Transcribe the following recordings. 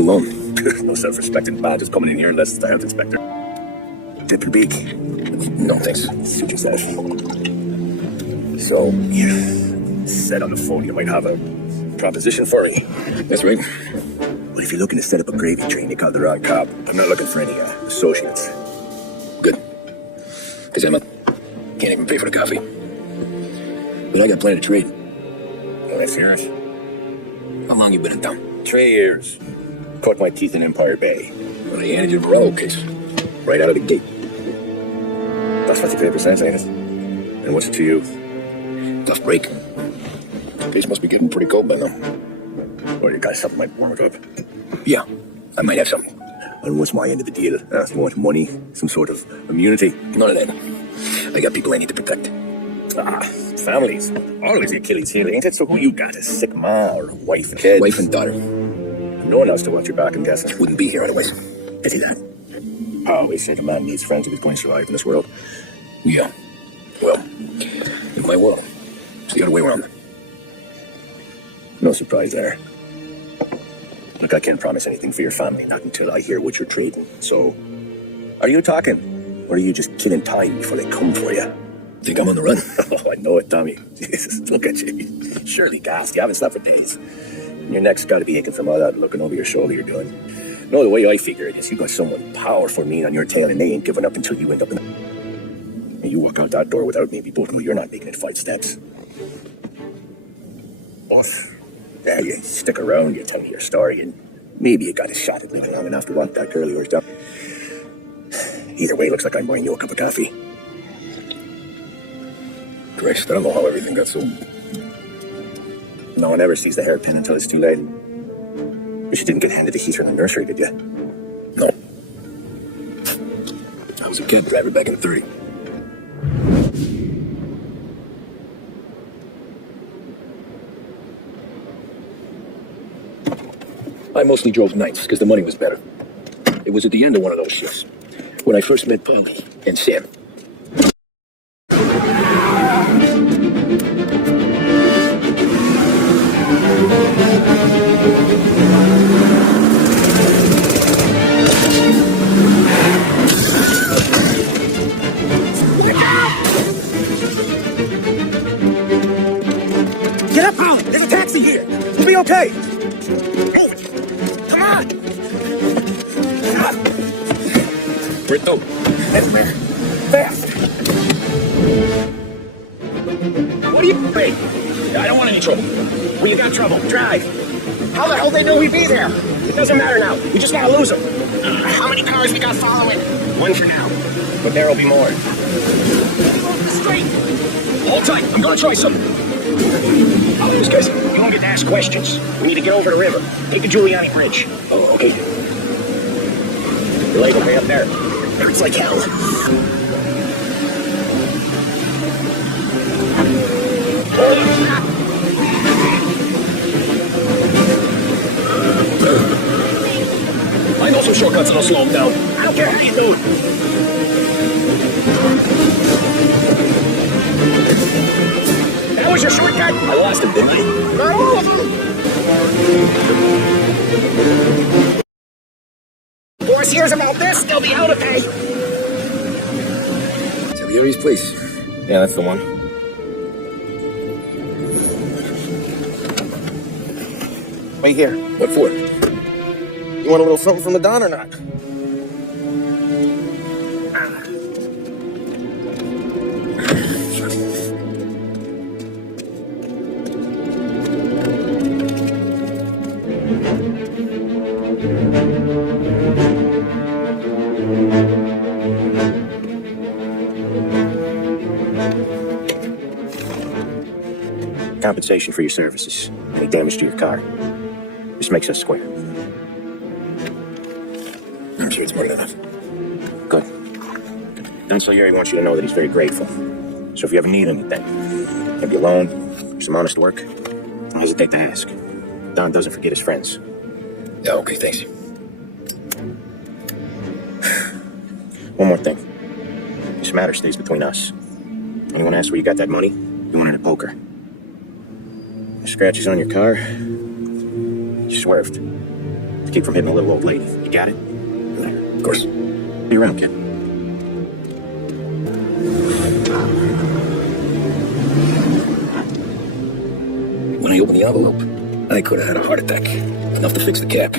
alone. No self-respecting badges coming in here unless it's the health inspector. Dip your beak. No, thanks. Suit yourself. So, you said on the phone you might have a proposition for me. That's right. Well, if you're looking to set up a gravy train, you called the wrong cop. I'm not looking for any associates. Good. Because can't even pay for the coffee. But I got plenty to trade. Oh, that's serious? How long you been in town? 3 years. Cut my teeth in Empire Bay. When I handed you the Prologue case. Right out of the gate. That's what you pay for sense, ain't it? And what's it to you? Tough break. The case must be getting pretty cold by now. Well, you got something might warm it up. Yeah, I might have something. And what's my end of the deal? You want money? Some sort of immunity? None of that. I got people I need to protect. Families. Always the Achilles heel, ain't it? So who you got? A sick ma or a wife and kids? Wife and daughter. No one else to watch your back, I'm guessing. Wouldn't be here otherwise. Pity that. I always said a man needs friends if he's going to survive in this world. Yeah. Well, in my world, it's the other way around. No surprise there. Look, I can't promise anything for your family, not until I hear what you're trading. So, are you talking? Or are you just killing time before they come for you? Think I'm on the run? Oh, I know it, Tommy. Jesus, look at you. Surely gassed. You haven't slept for days. And your neck's got to be aching from all that looking over your shoulder you're doing. No, the way I figure it is you got someone powerful mean on your tail and they ain't giving up until you end up in the... And you walk out that door without me, we both know you're not making it 5 steps. But, yeah, you stick around, you tell me your story, and maybe you got a shot at living long enough to want that girl of yours down. Either way, looks like I'm buying you a cup of coffee. Christ, I don't know how everything got so... No one ever sees the hairpin until it's too late. But you didn't get handed the heater in the nursery, did you? No. I was a kid driver back in the 30s. I mostly drove nights because the money was better. It was at the end of one of those shifts when I first met Polly and Sam. Get up, Polly! There's a taxi here! You'll be okay! Move it! Come on! Where'd go? Everywhere. Fast! What do you think? I don't want any trouble. When you got trouble, drive. How the hell they know we'd be there? It doesn't matter now. We just gotta lose them. How many cars we got following? 1 for now. But there'll be more. Straight! Hold tight. I'm gonna try something. Those guys, you won't get to ask questions. We need to get over the river. Take the Giuliani Bridge. Oh, okay. The lake will be up there. Hurts like hell. I know some shortcuts that'll slow them down. I don't care how you do it. That was your shortcut? I lost him, didn't I? Not all of them. Boris hears about this, they'll be out of pay. Taglieri's place. Yeah, that's the one. Wait here. What for? You want a little something from the Don or not? Compensation for your services. Any damage to your car. This makes us square. I'm sure it's more than enough. Good. Don Salieri wants you to know that he's very grateful. So if you ever need anything, maybe a loan, some honest work, don't hesitate to ask. Don doesn't forget his friends. Yeah, okay, thanks. One more thing. This matter stays between us. Anyone asks where you got that money, you want it at poker. Scratches on your car, you swerved. to keep from hitting a little old lady. You got it? Of course. Be around, kid. When I opened the envelope, I could have had a heart attack. Enough to fix the cap.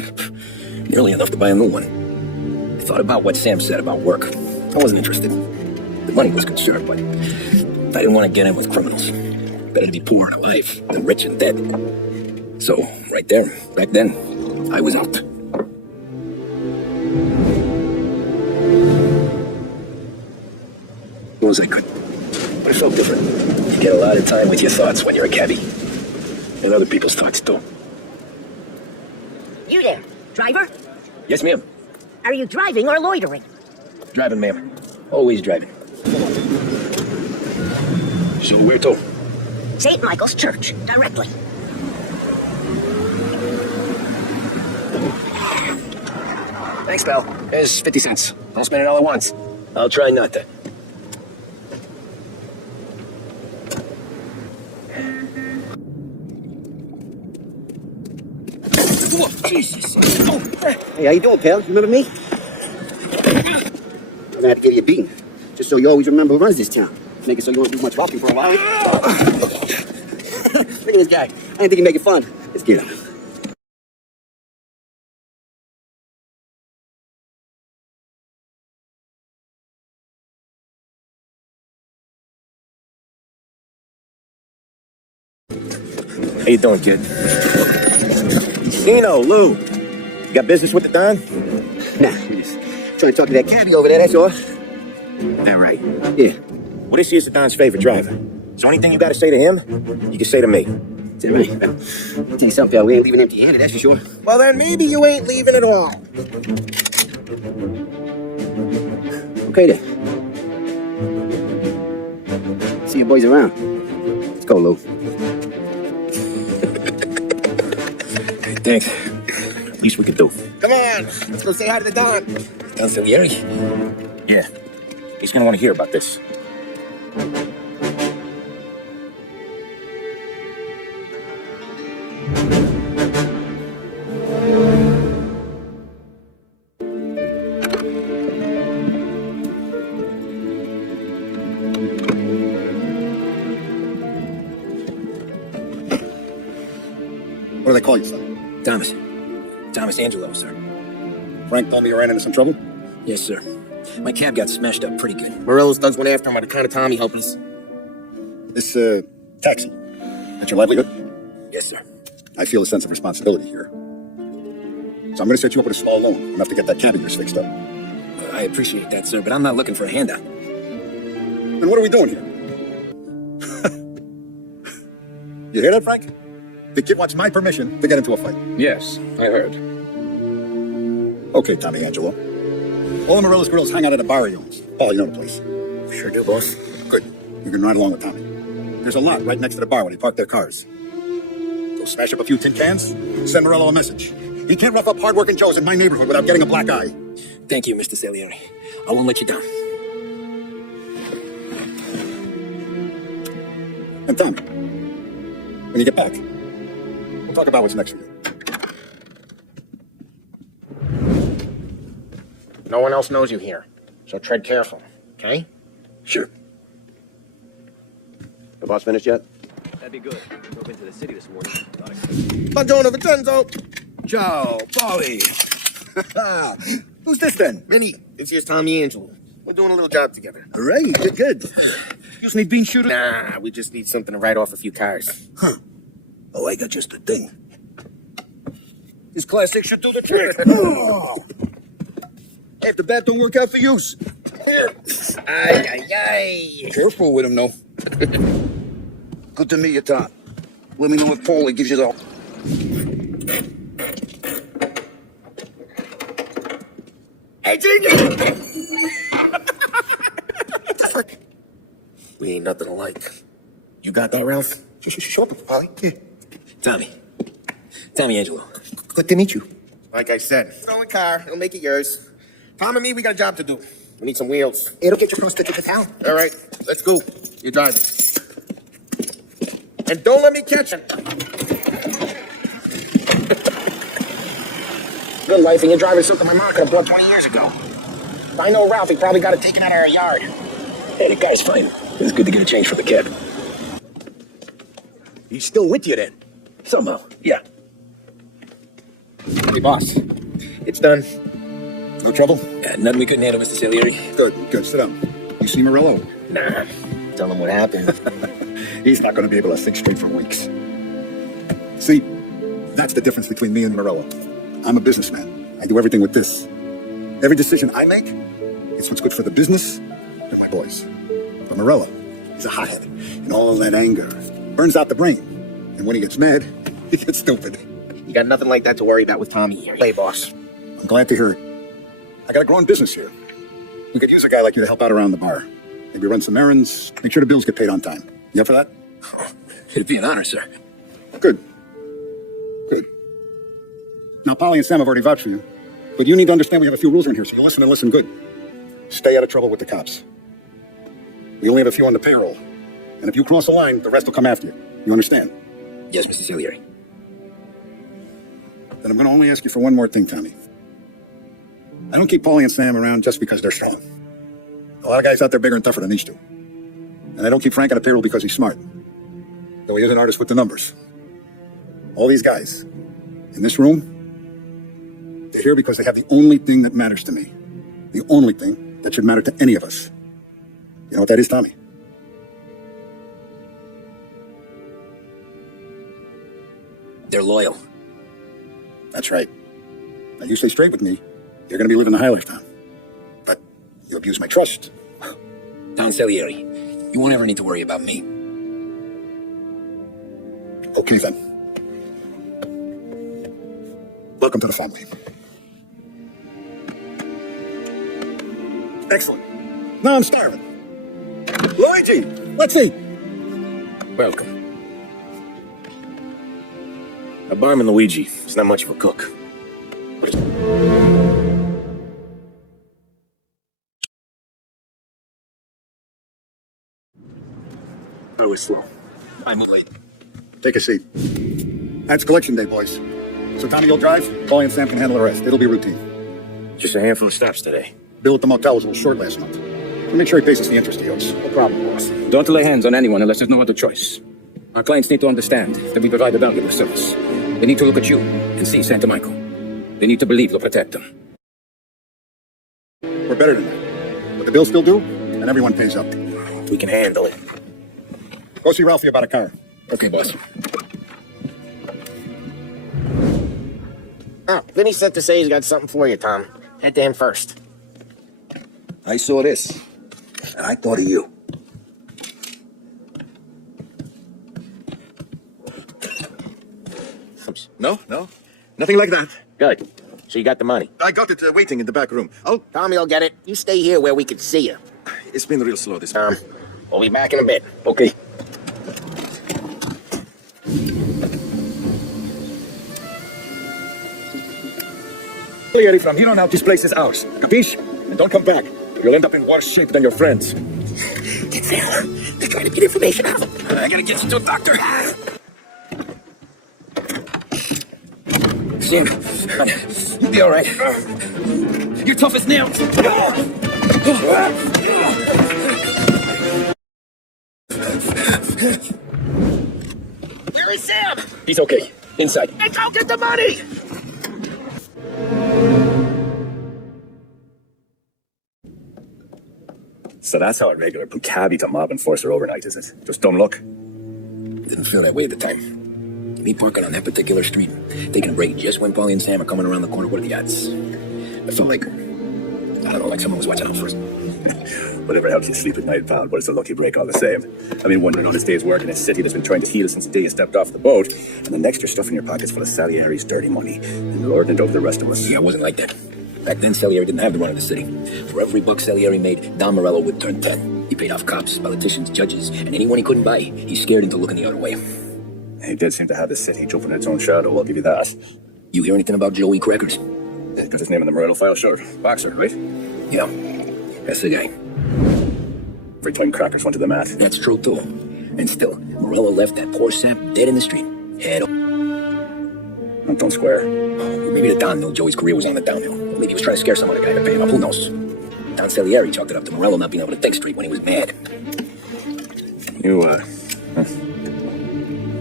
Nearly enough to buy a new one. I thought about what Sam said about work. I wasn't interested. The money was concerned, but I didn't want to get in with criminals. Better to be poor and alive than rich and dead. So, right there, back then, I was out. As well as I could. But it felt different. You get a lot of time with your thoughts when you're a cabbie. And other people's thoughts, too. You there, driver? Yes, ma'am. Are you driving or loitering? Driving, ma'am. Always driving. So where to? St. Michael's Church, directly. Thanks, pal. Here's 50 cents. Don't spend it all at once. I'll try not to. Whoa, Jesus. Oh. Hey, how you doing, pal? You remember me? I'm gonna have to give you a beating, just so you always remember who runs this town. Make it so you won't do much walking for a while. Look at this guy. I didn't think he'd make it fun. Let's get him. How you doing, kid? Keno, Lou. You got business with the Don? Nah, I'm just trying to talk to that cabbie over there, that's all. All right. Yeah. Well, this here's the Don's favorite driver. So anything you got to say to him, you can say to me. Is that right? I'll tell you something, pal. We ain't leaving empty-handed, that's for sure. Well, then maybe you ain't leaving at all. Okay, then. See you boys around. Let's go, Lou. Thanks. Least we can do. Come on, let's go say hi to the Don. Don Salieri? Yeah. He's gonna want to hear about this. What do they call you, son? Thomas. Tommy Angelo, sir. Frank told me you ran into some trouble? Yes, sir. My cab got smashed up pretty good. Morello's thugs went after him on account of Tommy helping us. This, taxi. That's your livelihood? Yes, sir. I feel a sense of responsibility here. So I'm gonna set you up with a small loan, enough to get that cab of yours fixed up. I appreciate that, sir, but I'm not looking for a handout. And what are we doing here? You hear that, Frank? The kid wants my permission to get into a fight. Yes, I heard. Okay, Tommy Angelo. All Morella's girls hang out at a bar he owns. Paul, you know the place. Sure do, boss. Good. You can ride along with Tommy. There's a lot right next to the bar where they park their cars. Go smash up a few tin cans, send Morello a message. He can't rough up hard-working Joes in my neighborhood without getting a black eye. Thank you, Mr. Salieri. I won't let you down. And Tommy, when you get back, we'll talk about what's next for you. No one else knows you here, so tread careful, okay? Sure. The boss finished yet? That'd be good. Drove into the city this morning. Buongiorno, Vincenzo. Ciao, Polly. Who's this then? Vinny, this here's Tommy Angelo. We're doing a little job together. All right, good. You just need bean shooter? Nah, we just need something to write off a few cars. Huh. Oh, I got just the thing. This classic should do the trick. Half the bat don't work out for use. Ay. Careful with him, though. Good to meet you, Tom. Let me know if Paulie gives you the... Hey, Junior! We ain't nothing alike. You got that, Ralph? Sure, Polly. Yeah. Tommy Angelo. Good to meet you. Like I said, throw a car. It'll make it yours. Tom and me, we got a job to do. We need some wheels. It'll get you close to the town. All right, let's go. You're driving. And don't let me catch him. Good life, and you're driving something my mom could have bought 20 years ago. If I know Ralph, he probably got it taken out of our yard. Hey, the guy's fine. It's good to get a change for the cab. He's still with you then? Somehow, yeah. Hey, boss. It's done. No trouble? Nothing we couldn't handle, Mr. Salieri. Good, good. Sit down. You see Morello? Nah. Tell him what happened. He's not going to be able to think straight for weeks. See, that's the difference between me and Morello. I'm a businessman. I do everything with this. Every decision I make, it's what's good for the business and my boys. But Morello, he's a hothead. And all that anger burns out the brain. And when he gets mad, he gets stupid. You got nothing like that to worry about with Tommy here. Hey, boss. I'm glad to hear it. I got a growing business here. We could use a guy like you to help out around the bar. Maybe run some errands, make sure the bills get paid on time. You up for that? It'd be an honor, sir. Good. Good. Now, Polly and Sam have already vouched for you. But you need to understand we have a few rules in here, so you listen and listen good. Stay out of trouble with the cops. We only have a few on the payroll. And if you cross the line, the rest will come after you. You understand? Yes, Mr. Salieri. Then I'm going to only ask you for one more thing, Tommy. I don't keep Paulie and Sam around just because they're strong. A lot of guys out there bigger and tougher than these two. And I don't keep Frank on a payroll because he's smart. Though he is an artist with the numbers. All these guys in this room, they're here because they have the only thing that matters to me. The only thing that should matter to any of us. You know what that is, Tommy? They're loyal. That's right. Now you stay straight with me, you're going to be living the high life, Tom. But you abuse my trust. Don Salieri, you won't ever need to worry about me. Okay, then. Welcome to the family. Excellent. Now I'm starving. Luigi, let's eat. Welcome. A barman Luigi is not much of a cook. I was slow. I'm late. Take a seat. That's collection day, boys. So Tommy, you'll drive. Paulie and Sam can handle the rest. It'll be routine. Just a handful of stops today. Bill at the motel was a little short last month. We'll make sure he pays us the interest he owes. No problem, boss. Don't lay hands on anyone unless there's no other choice. Our clients need to understand that we provide a valuable service. They need to look at you and see Santa Michael. They need to believe you'll protect them. We're better than that. But the bill's still due, and everyone pays up. We can handle it. Go see Ralphie about a car. Okay, boss. Oh, Vinny sent to say he's got something for you, Tom. Head to him first. I saw this, and I thought of you. No, nothing like that. Good. So you got the money. I got it waiting in the back room. Tommy will get it. You stay here where we can see you. It's been real slow this morning. We'll be back in a bit. Okay. Salieri, from here on out, this place is ours. Capiche? And don't come back. You'll end up in worse shape than your friends. Get there. They're trying to get information out. I gotta get you to a doctor. Sam, you'll be all right. You're tough as nails. Where is Sam? He's okay. Inside. Let's go get the money! So that's how a regular Pucabi to mob enforcer overnight, is it? Just don't look? Didn't feel that way at the time. Me parking on that particular street, taking a break just when Paulie and Sam are coming around the corner. What are the odds? I felt like, I don't know, like someone was watching out for us. Whatever helps you sleep at night, pal, but it's a lucky break all the same. I mean, wondering on his day's work in a city that's been trying to heal since the day you stepped off the boat, and the next you're stuffing your pockets full of Salieri's dirty money, and lording it over the rest of us. Yeah, it wasn't like that. Back then, Salieri didn't have the run of the city. For every buck Salieri made, Don Morello would turn 10. He paid off cops, politicians, judges, and anyone he couldn't buy, he scared into looking the other way. He did seem to have the city jumping in its own shadow, I'll give you that. You hear anything about Joey Crackers? Got his name in the Morello file, sure. Boxer, right? Yeah, that's the guy. Every time Crackers went to the mat. That's true, too. And still, Morello left that poor sap dead in the street. Head on. Don't square. Maybe the Don knew Joey's career was on the downhill. Maybe he was trying to scare some other guy to pay him up. Who knows? Don Salieri chalked it up to Morello not being able to think straight when he was mad. You,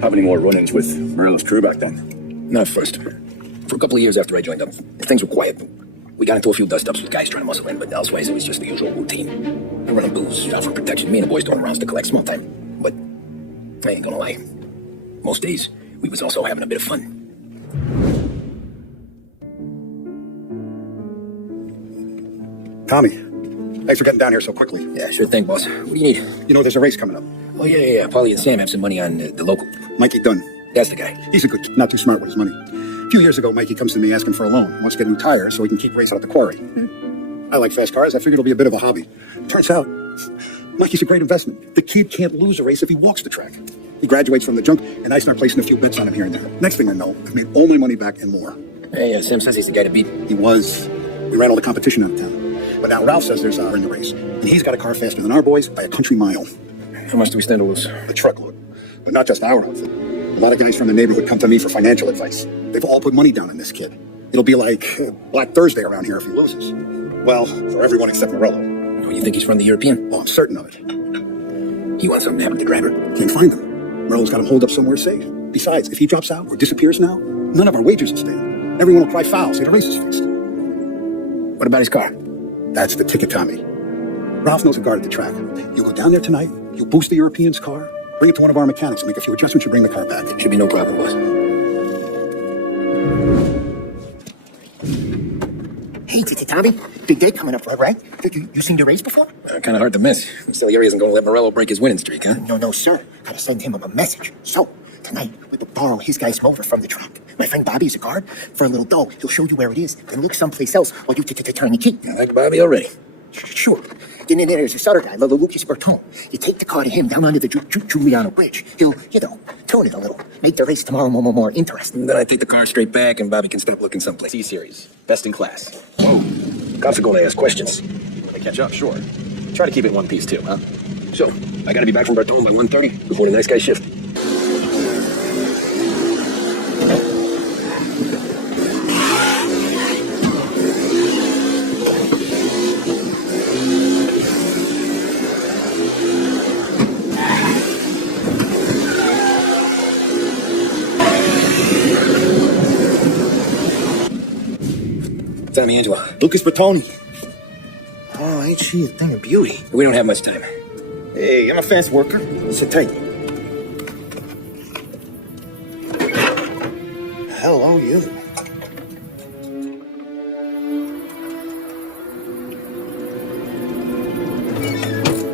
have any more run-ins with Morello's crew back then? Not at first. For a couple of years after I joined up, things were quiet. We got into a few dust-ups with guys trying to muscle in, but elsewise it was just the usual routine. We're running booze, out for protection, me and the boys doing rounds to collect small time. But I ain't gonna lie. Most days, we was also having a bit of fun. Tommy, thanks for getting down here so quickly. Yeah, sure thing, boss. What do you need? You know, there's a race coming up. Oh, yeah. Paulie and Sam have some money on the local. Mikey Dunn. That's the guy. He's a good kid, not too smart with his money. A few years ago, Mikey comes to me asking for a loan. Wants to get new tires so he can keep racing at the quarry. I like fast cars. I figured it'll be a bit of a hobby. Turns out, Mikey's a great investment. The kid can't lose a race if he walks the track. He graduates from the junk, and I start placing a few bets on him here and there. Next thing I know, I've made all my money back and more. Hey, Sam says he's the guy to beat. He was. We ran all the competition out of town. But now Ralph says there's in the race. And he's got a car faster than our boys by a country mile. How much do we stand to lose? The truckload. But not just our outfit. A lot of guys from the neighborhood come to me for financial advice. They've all put money down on this kid. It'll be like Black Thursday around here if he loses. Well, for everyone except Morello. Oh, you think he's from the European? Oh, I'm certain of it. He wants something to happen to Grabber. Can't find him. Morello's got him holed up somewhere safe. Besides, if he drops out or disappears now, none of our wagers will stand. Everyone will cry foul, say the race is fixed. What about his car? That's the ticket, Tommy. Ralph knows a guard at the track. You go down there tonight, you boost the European's car, bring it to one of our mechanics, and make a few adjustments, you bring the car back. Should be no problem, boss. Hey, Tommy, big day coming up, right? You seen the race before? Kind of hard to miss. Salieri isn't going to let Morello break his winning streak, huh? No, sir. Gotta send him a message. So, tonight, we'll borrow his guy's motor from the truck. My friend Bobby's a guard. For a little dough, he'll show you where it is, then look someplace else while you turn the key. I like Bobby already. Sure. Then there's this other guy, Lucas Bertone. You take the car to him down under the Giuliano Bridge. He'll, tune it a little. Make the race tomorrow more interesting. Then I take the car straight back, and Bobby can stop looking someplace. C-Series. Best in class. Whoa. Cops are going to ask questions. They catch up, sure. Try to keep it in one piece, too, huh? So, I got to be back from Bertone by 1:30 before the nice guy shift. Tommy Angelo. Lucas Bertone. Oh, ain't she a thing of beauty? We don't have much time. Hey, I'm a fast worker. Sit tight. Hello, you.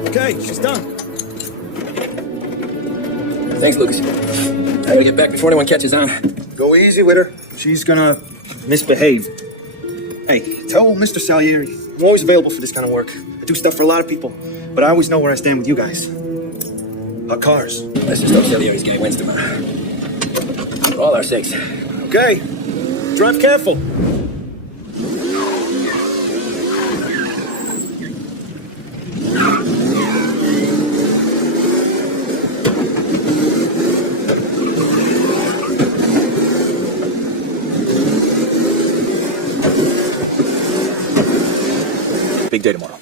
Okay, she's done. Thanks, Lucas. I gotta get back before anyone catches on. Go easy with her. She's gonna misbehave. Hey, tell Mr. Salieri, I'm always available for this kind of work. I do stuff for a lot of people, but I always know where I stand with you guys. About cars. Let's just hope Salieri's game wins tomorrow. For all our sakes. Okay, drive careful. Big day tomorrow.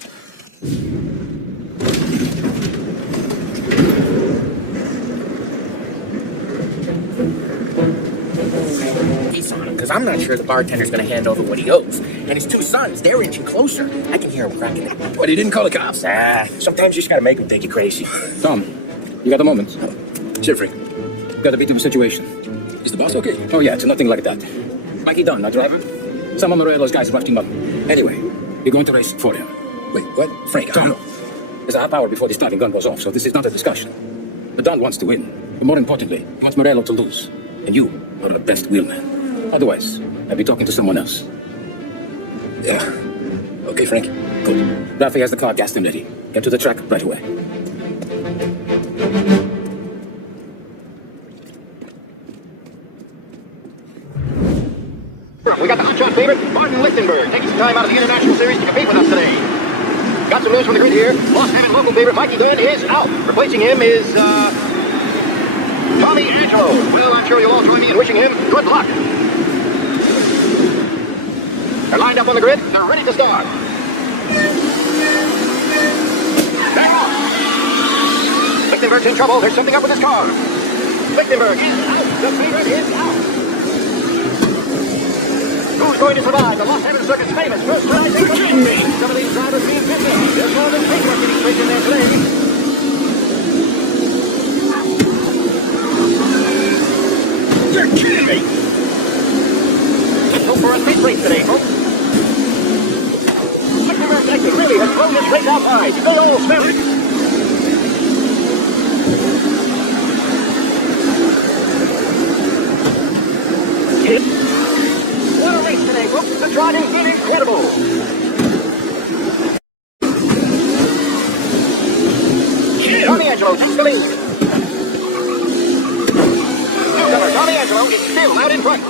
Because I'm not sure the bartender's going to hand over what he owes. And his two sons, they're inching closer. I can hear him cracking up. What, he didn't call the cops? Sometimes you just got to make them think you're crazy. Tom, you got a moment? Sure, Frank. Got a bit of a situation. Is the boss okay? Oh, yeah, it's nothing like that. Mikey Dunn, our driver. Some of Morello's guys left him up. Anyway, we're going to race for him. Wait, what? Frank, I don't know. There's a half hour before the starting gun goes off, so this is not a discussion. The Don wants to win, but more importantly, he wants Morello to lose. And you are the best wheelman. Otherwise, I'll be talking to someone else. Yeah. Okay, Frank. Good. Rafi has the car gassed and ready. Get to the track right away. We got the hotshot favorite, Martin Lichtenberg, taking some time out of the International Series to compete with us today. Got some news from the grid here. Lost having local favorite Mikey Dunn is out. Replacing him is, Tommy Angelo. Well, I'm sure you'll all join me in wishing him good luck. They're lined up on the grid. They're ready to start. Back off. Lichtenberg's in trouble. There's something up with his car. Lichtenberg is out. The favorite is out. Who's going to survive the Los Angeles Circuit's famous first try? You're kidding me. Some of these drivers being busy. There's more than paintwork getting sprayed in there today. You're kidding me! Let's go for a speed race today, folks. Lichtenberg's exit really has thrown this race outside. They all smell it. What a race today, folks. The driving's been incredible. Tommy Angelo takes the lead. Newcomer Tommy Angelo is still out in front.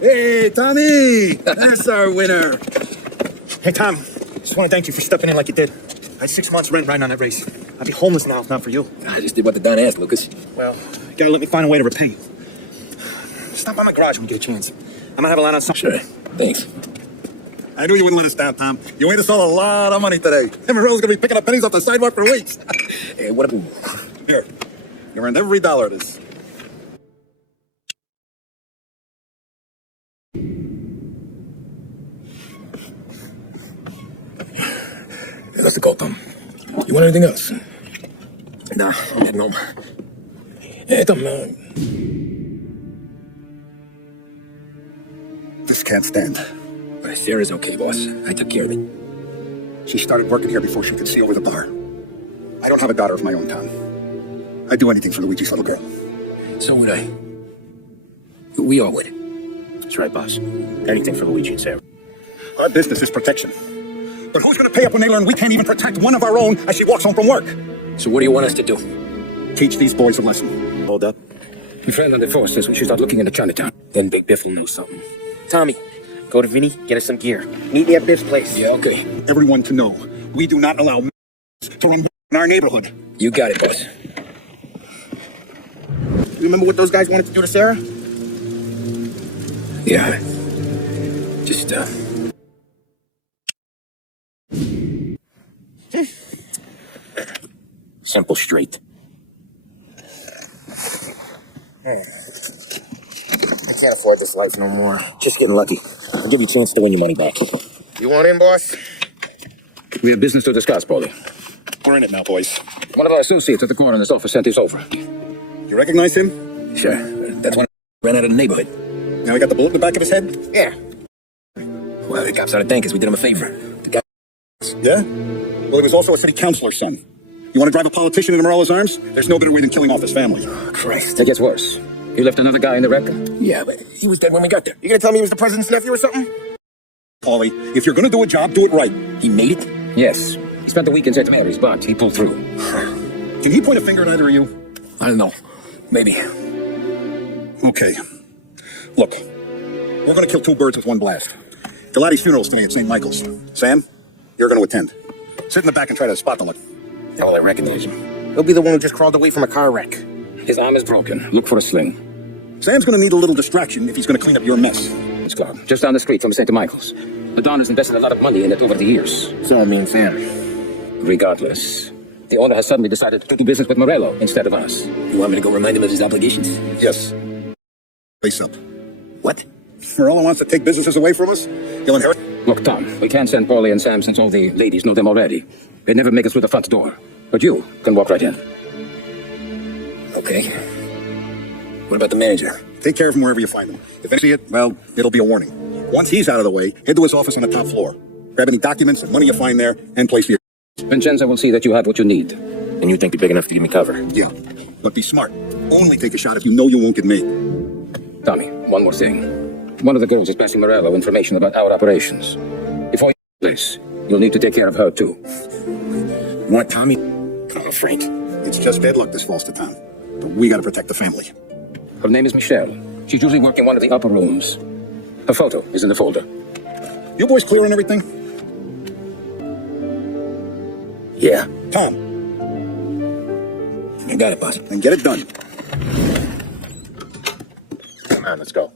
Hey, Tommy! That's our winner. Hey, Tom. Just want to thank you for stepping in like you did. I had 6 months rent riding on that race. I'd be homeless now if not for you. I just did what the Don asked, Lucas. Well, you gotta let me find a way to repay you. Stop by my garage when you get a chance. I'm gonna have a line on something. Sure. Thanks. I knew you wouldn't let us down, Tom. You made us all a lot of money today. Him and Rose gonna be picking up pennies off the sidewalk for weeks. Hey, what a... Here, you earned every dollar of this. Hey, that's the call, Tom. You want anything else? Nah, I'm heading home. Hey, Tom, This can't stand. Sarah's okay, boss. I took care of it. She started working here before she could see over the bar. I don't have a daughter of my own, Tom. I'd do anything for Luigi's little girl. So would I. We all would. That's right, boss. Anything for Luigi and Sarah. Our business is protection. But who's gonna pay up when they learn we can't even protect one of our own as she walks home from work? So what do you want us to do? Teach these boys a lesson. Hold up. My friend on the force says we should start looking into Chinatown. Then Big Biff will know something. Tommy, go to Vinny, get us some gear. Meet me at Biff's place. Yeah, okay. Everyone to know, we do not allow to run in our neighborhood. You got it, boss. You remember what those guys wanted to do to Sarah? Yeah. Just, Simple, straight. I can't afford this life no more. Just getting lucky. I'll give you a chance to win your money back. You want in, boss? We have business to discuss, Paulie. We're in it now, boys. One of our associates at the coroner's office sent this over. You recognize him? sure. That's when I ran out of the neighborhood. Now he got the bullet in the back of his head? Yeah. Well, the cops started thanking us. We did him a favor. The guy... Yeah? Well, he was also a city councilor's son. You want to drive a politician into Morella's arms? There's no better way than killing off his family. Oh, Christ. It gets worse. You left another guy in the wreck? Yeah, but he was dead when we got there. You gonna tell me he was the president's nephew or something? Paulie, if you're going to do a job, do it right. He made it? Yes. He spent the weekends at Mary's, but he pulled through. Can he point a finger at either of you? I don't know. Maybe. Okay. Look, we're going to kill two birds with one blast. Galati's funeral's today at St. Michael's. Sam, you're going to attend. Sit in the back and try to spot the look. Oh, I recognize him. He'll be the one who just crawled away from a car wreck. His arm is broken. Look for a sling. Sam's going to need a little distraction if he's going to clean up your mess. It's Clark, just down the street from St. Michael's. The Don has invested a lot of money in it over the years. So that means Sam. Regardless, the owner has suddenly decided to do business with Morello instead of us. You want me to go remind him of his obligations? Yes. Face up. What? Morello wants to take businesses away from us? He'll inherit... Look, Tom, we can't send Paulie and Sam since all the ladies know them already. They'd never make it through the front door. But you can walk right in. Okay. What about the manager? Take care of him wherever you find him. If they see it, well, it'll be a warning. Once he's out of the way, head to his office on the top floor. Grab any documents and money you find there, and place the... Vincenzo will see that you have what you need. And you think you're big enough to give me cover? Yeah, but be smart. Only take a shot if you know you won't get made. Tommy, one more thing. One of the girls is passing Morello information about our operations. Before you do this, you'll need to take care of her, too. Want Tommy? Come on, Frank. It's just bad luck this falls to town. But we gotta protect the family. Her name is Michelle. She's usually working one of the upper rooms. Her photo is in the folder. You boys clear on everything? Yeah. Tom, You got it, boss. then get it done. Come on, let's go.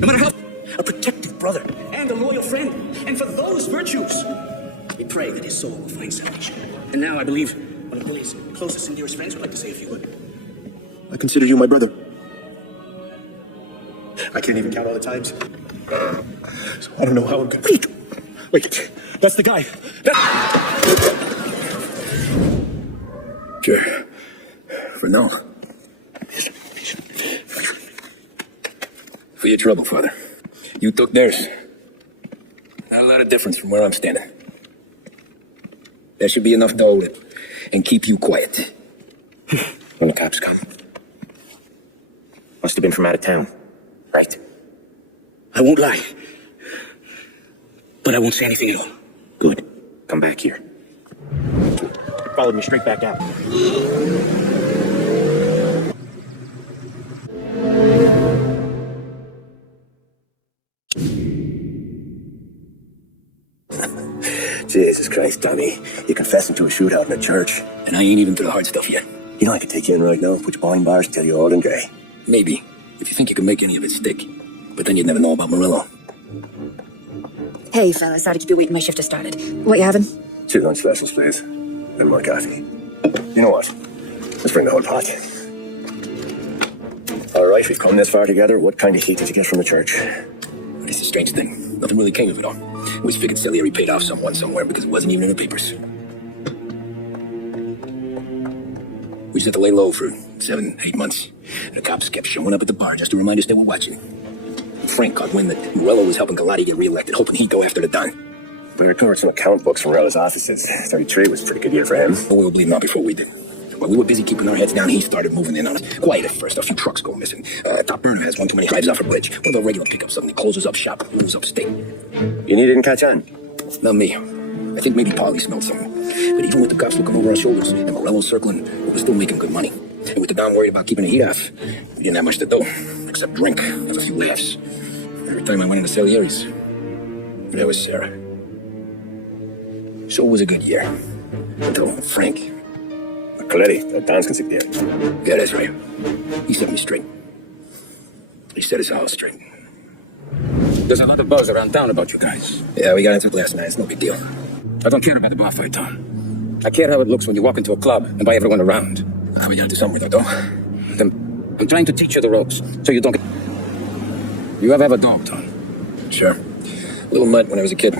No matter how, a protective brother and a loyal friend, and for those virtues, we pray that his soul will find salvation. And now I believe one of Billy's closest and dearest friends would like to say a few words. I consider you my brother. I can't even count all the times. So I don't know how I'm gonna... Wait, that's the guy. Sure. For now. For your trouble, Father. You took theirs. Not a lot of difference from where I'm standing. There should be enough to hold it and keep you quiet. When the cops come. Must have been from out of town. Right. I won't lie. But I won't say anything at all. Good. Come back here. Followed me straight back out. Jesus Christ, Tommy. You're confessing to a shootout in a church. And I ain't even to the hard stuff yet. You know I could take you in right now, put you behind bars till you're old and grey. Maybe, if you think you can make any of it stick. But then you'd never know about Murillo. Hey, fellas, sorry to keep you waiting. My shift has started. What you having? 2 lunch specials, please. And more coffee. You know what? Let's bring the whole pot. All right, we've come this far together. What kind of heat did you get from the church? Well, this is a strange thing. Nothing really came of it all. Always figured Salieri paid off someone somewhere because it wasn't even in the papers. We just had to lay low for 7, 8 months. And the cops kept showing up at the bar just to remind us they were watching. Frank got wind that Murillo was helping Galati get reelected, hoping he'd go after the Don. We recovered some account books from Murillo's offices. 33 was a pretty good year for him. But we were bleeding out before we did. While we were busy keeping our heads down, he started moving in on us. Quiet at first, a few trucks go missing. Top burner has one too many hives off a bridge. One of the regular pickups suddenly closes up shop, moves upstate. You didn't catch on? Not me. I think maybe Paulie smelled something. But even with the cops looking over our shoulders and Murillo circling, we were still making good money. And with the Don worried about keeping the heat off, we didn't have much to do, except drink, have a few laughs. Every time I went into Salieri's, there was Sarah. So it was a good year. Until Frank. Coletti, Don's consigliere. Yeah, that's right. He set me straight. He set us all straight. There's a lot of buzz around town about you guys. Yeah, we got into it last night. It's no big deal. I don't care about the bar fight, Tom. I care how it looks when you walk into a club and by everyone around. We gotta do something with it, though. I'm trying to teach you the ropes, so you don't get... You ever have a dog, Tom? Sure. Little mutt when I was a kid.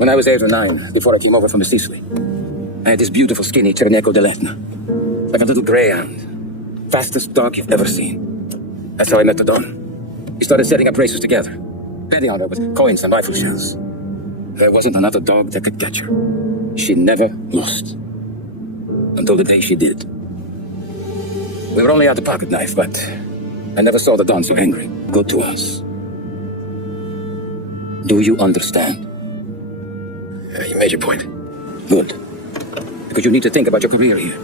When I was 8 or 9, before I came over from Sicily, I had this beautiful skinny Cerneco dell'Etna. Like a little greyhound. Fastest dog you've ever seen. That's how I met the Don. He started setting up races together. Betting on her with coins and rifle shells. There wasn't another dog that could catch her. She never lost. Until the day she did. We were only out the pocket knife, but I never saw the Don so angry. Good to us. Do you understand? Yeah, you made your point. Good. Because you need to think about your career here.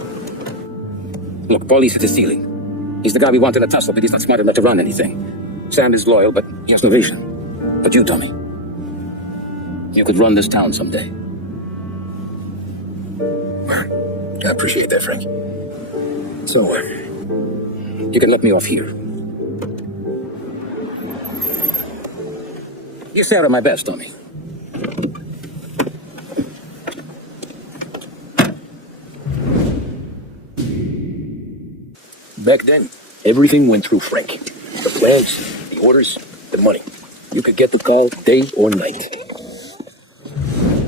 Look, Paulie's at the ceiling. He's the guy we want in a tussle, but he's not smart enough to run anything. Sam is loyal, but he has no vision. But you, Tommy, you could run this town someday. I appreciate that, Frank. So, you can let me off here. Give Sarah my best, Tommy. Back then, everything went through Frank. The plans, the orders, the money. You could get the call day or night.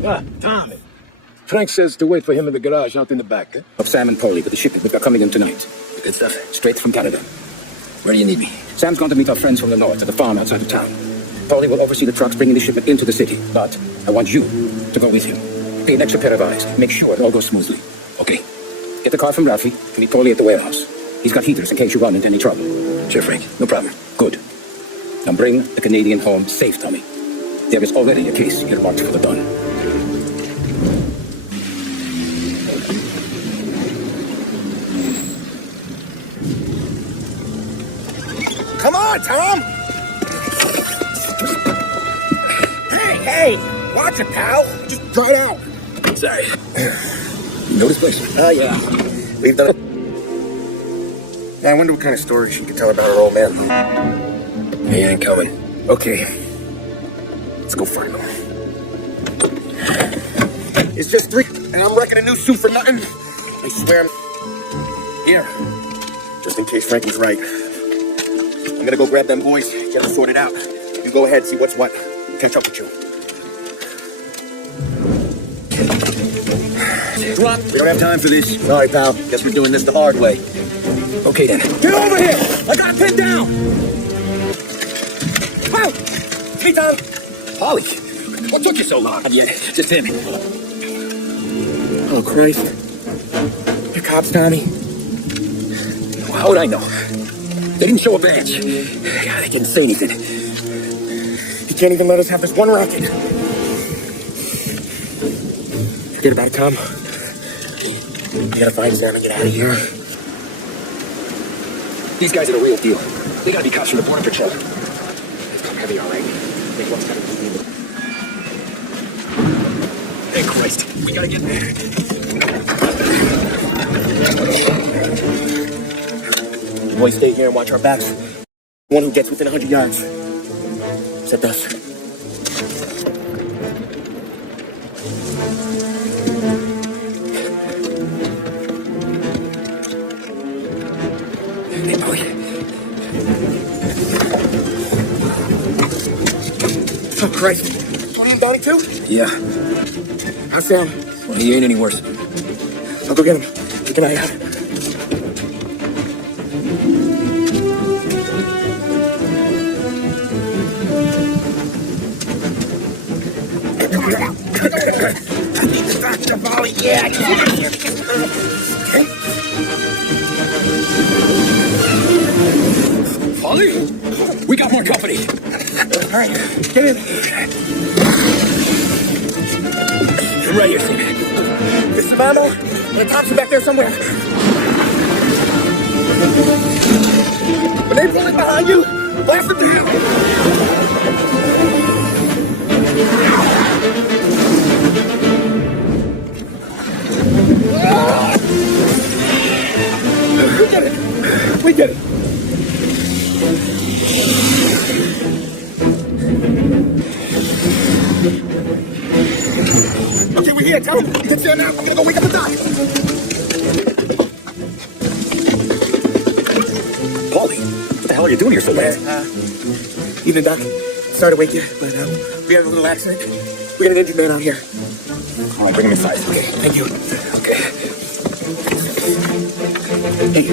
Ah, Tom. Frank says to wait for him in the garage out in the back. Huh? Of Sam and Polly with the shipment we've got coming in tonight. Good stuff. Straight from Canada. Where do you need me? Sam's gone to meet our friends from the north at the farm outside of town. Polly will oversee the trucks bringing the shipment into the city, but I want you to go with him. Pay an extra pair of eyes. Make sure it all goes smoothly. Okay. Get the car from Ralphie and meet Polly at the warehouse. He's got heaters in case you run into any trouble. Sure, Frank. No problem. Good. Now bring the Canadian home safe, Tommy. There is already a case earmarked for the Don. Come on, Tom! Hey! Watch it, pal! Just dry it out! Sorry. You know this place? Oh, yeah. We've done it. Yeah, I wonder what kind of story she could tell about her old man. He ain't coming. Okay. Let's go find him. It's just 3, and I'm wrecking a new suit for nothing. I swear I'm... Here. Just in case Frankie's right. I'm gonna go grab them boys, get them sorted out. You go ahead, see what's what. Catch up with you. Drop. We don't have time for this. Sorry, pal. Guess we're doing this the hard way. Okay, then. Get over here! I got a pin down! Wow! Hey, Tom! Polly, what took you so long? Yeah, just him. Oh, Christ. The cops, Tommy. How would I know? They didn't show a badge. God, they didn't say anything. He can't even let us have this one rocket. Forget about it, Tom. We gotta find Sam and get out of here. These guys are the real deal. They gotta be cops from the Border Patrol. It's come heavy, all right. Make one's gotta be. Hey, Christ. We gotta get there. Boys, stay here and watch our backs. One who gets within 100 yards. Set us. Hey, boy. Oh, Christ. Tony and Donnie, too? Yeah. How's Sam? Well, he ain't any worse. I'll go get him. Keep an eye out. Polly, we got more company. All right, get in. Right here, Sam. There's some ammo, and the cops are back there somewhere. When they pull it behind you, blast them down. We get it. We get it. Okay, we're here. Tell him. Get there now. I'm gonna go wake up the doc. Polly, what the hell are you doing here so late? Evening, Doc. Sorry to wake you, but we had a little accident. We got an injured man out here. All right, bring him inside. Okay, thank you. Okay. Hey.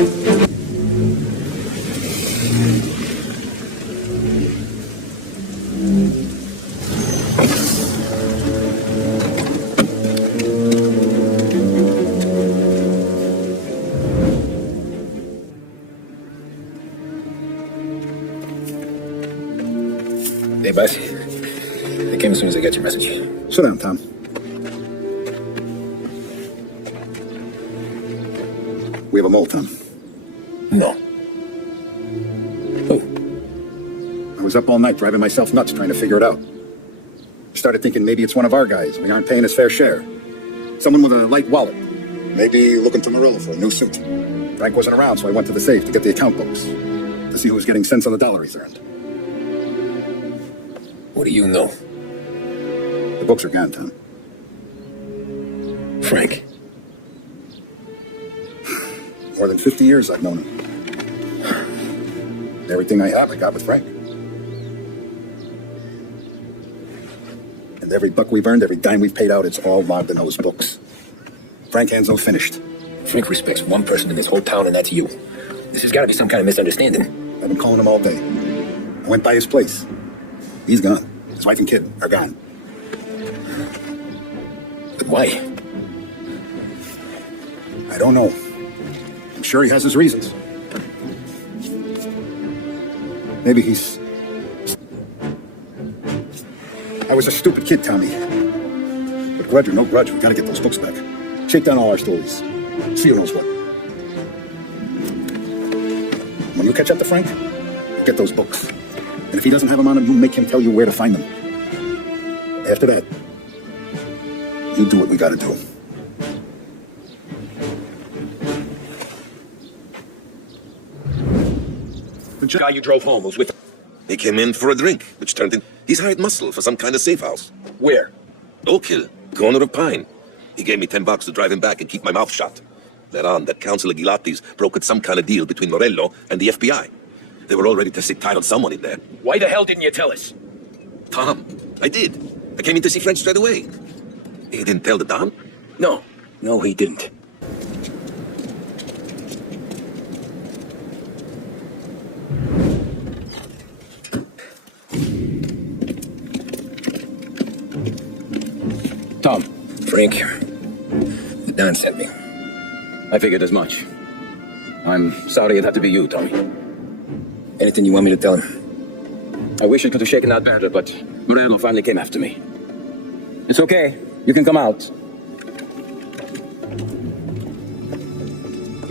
Hey, boss. They came as soon as I got your message. Sit down, Tom. We have a mole, Tom. No. Who? I was up all night driving myself nuts trying to figure it out. Started thinking maybe it's one of our guys. We aren't paying his fair share. Someone with a light wallet. Maybe looking to Morello for a new suit. Frank wasn't around, so I went to the safe to get the account books. To see who was getting cents on the dollar he's earned. What do you know? The books are gone, Tom. Frank. More than 50 years I've known him. Everything I have, I got with Frank. And every buck we've earned, every dime we've paid out, it's all logged in those books. Frank Hanzo finished. Frank respects one person in this whole town, and that's you. This has got to be some kind of misunderstanding. I've been calling him all day. I went by his place. He's gone. His wife and kid are gone. But why? I don't know. I'm sure he has his reasons. Maybe he's... I was a stupid kid, Tommy. But grudge or no grudge, we gotta get those books back. Shake down all our stories. See who knows what. When you catch up to Frank, get those books. And if he doesn't have them on him, you make him tell you where to find them. After that, you do what we gotta do. The guy you drove home was with... He came in for a drink, which turned in... He's hired muscle for some kind of safe house. Where? Oak Hill, corner of Pine. He gave me $10 to drive him back and keep my mouth shut. Thereon, that Councilor Gilatti's brokered some kind of deal between Morello and the FBI. They were all ready to sit tight on someone in there. Why the hell didn't you tell us? Tom, I did. I came in to see French straight away. He didn't tell the Don? No, he didn't. Tom. Frank, the Don sent me. I figured as much. I'm sorry it had to be you, Tommy. Anything you want me to tell him? I wish I could have shaken out better, but Morello finally came after me. It's okay. You can come out.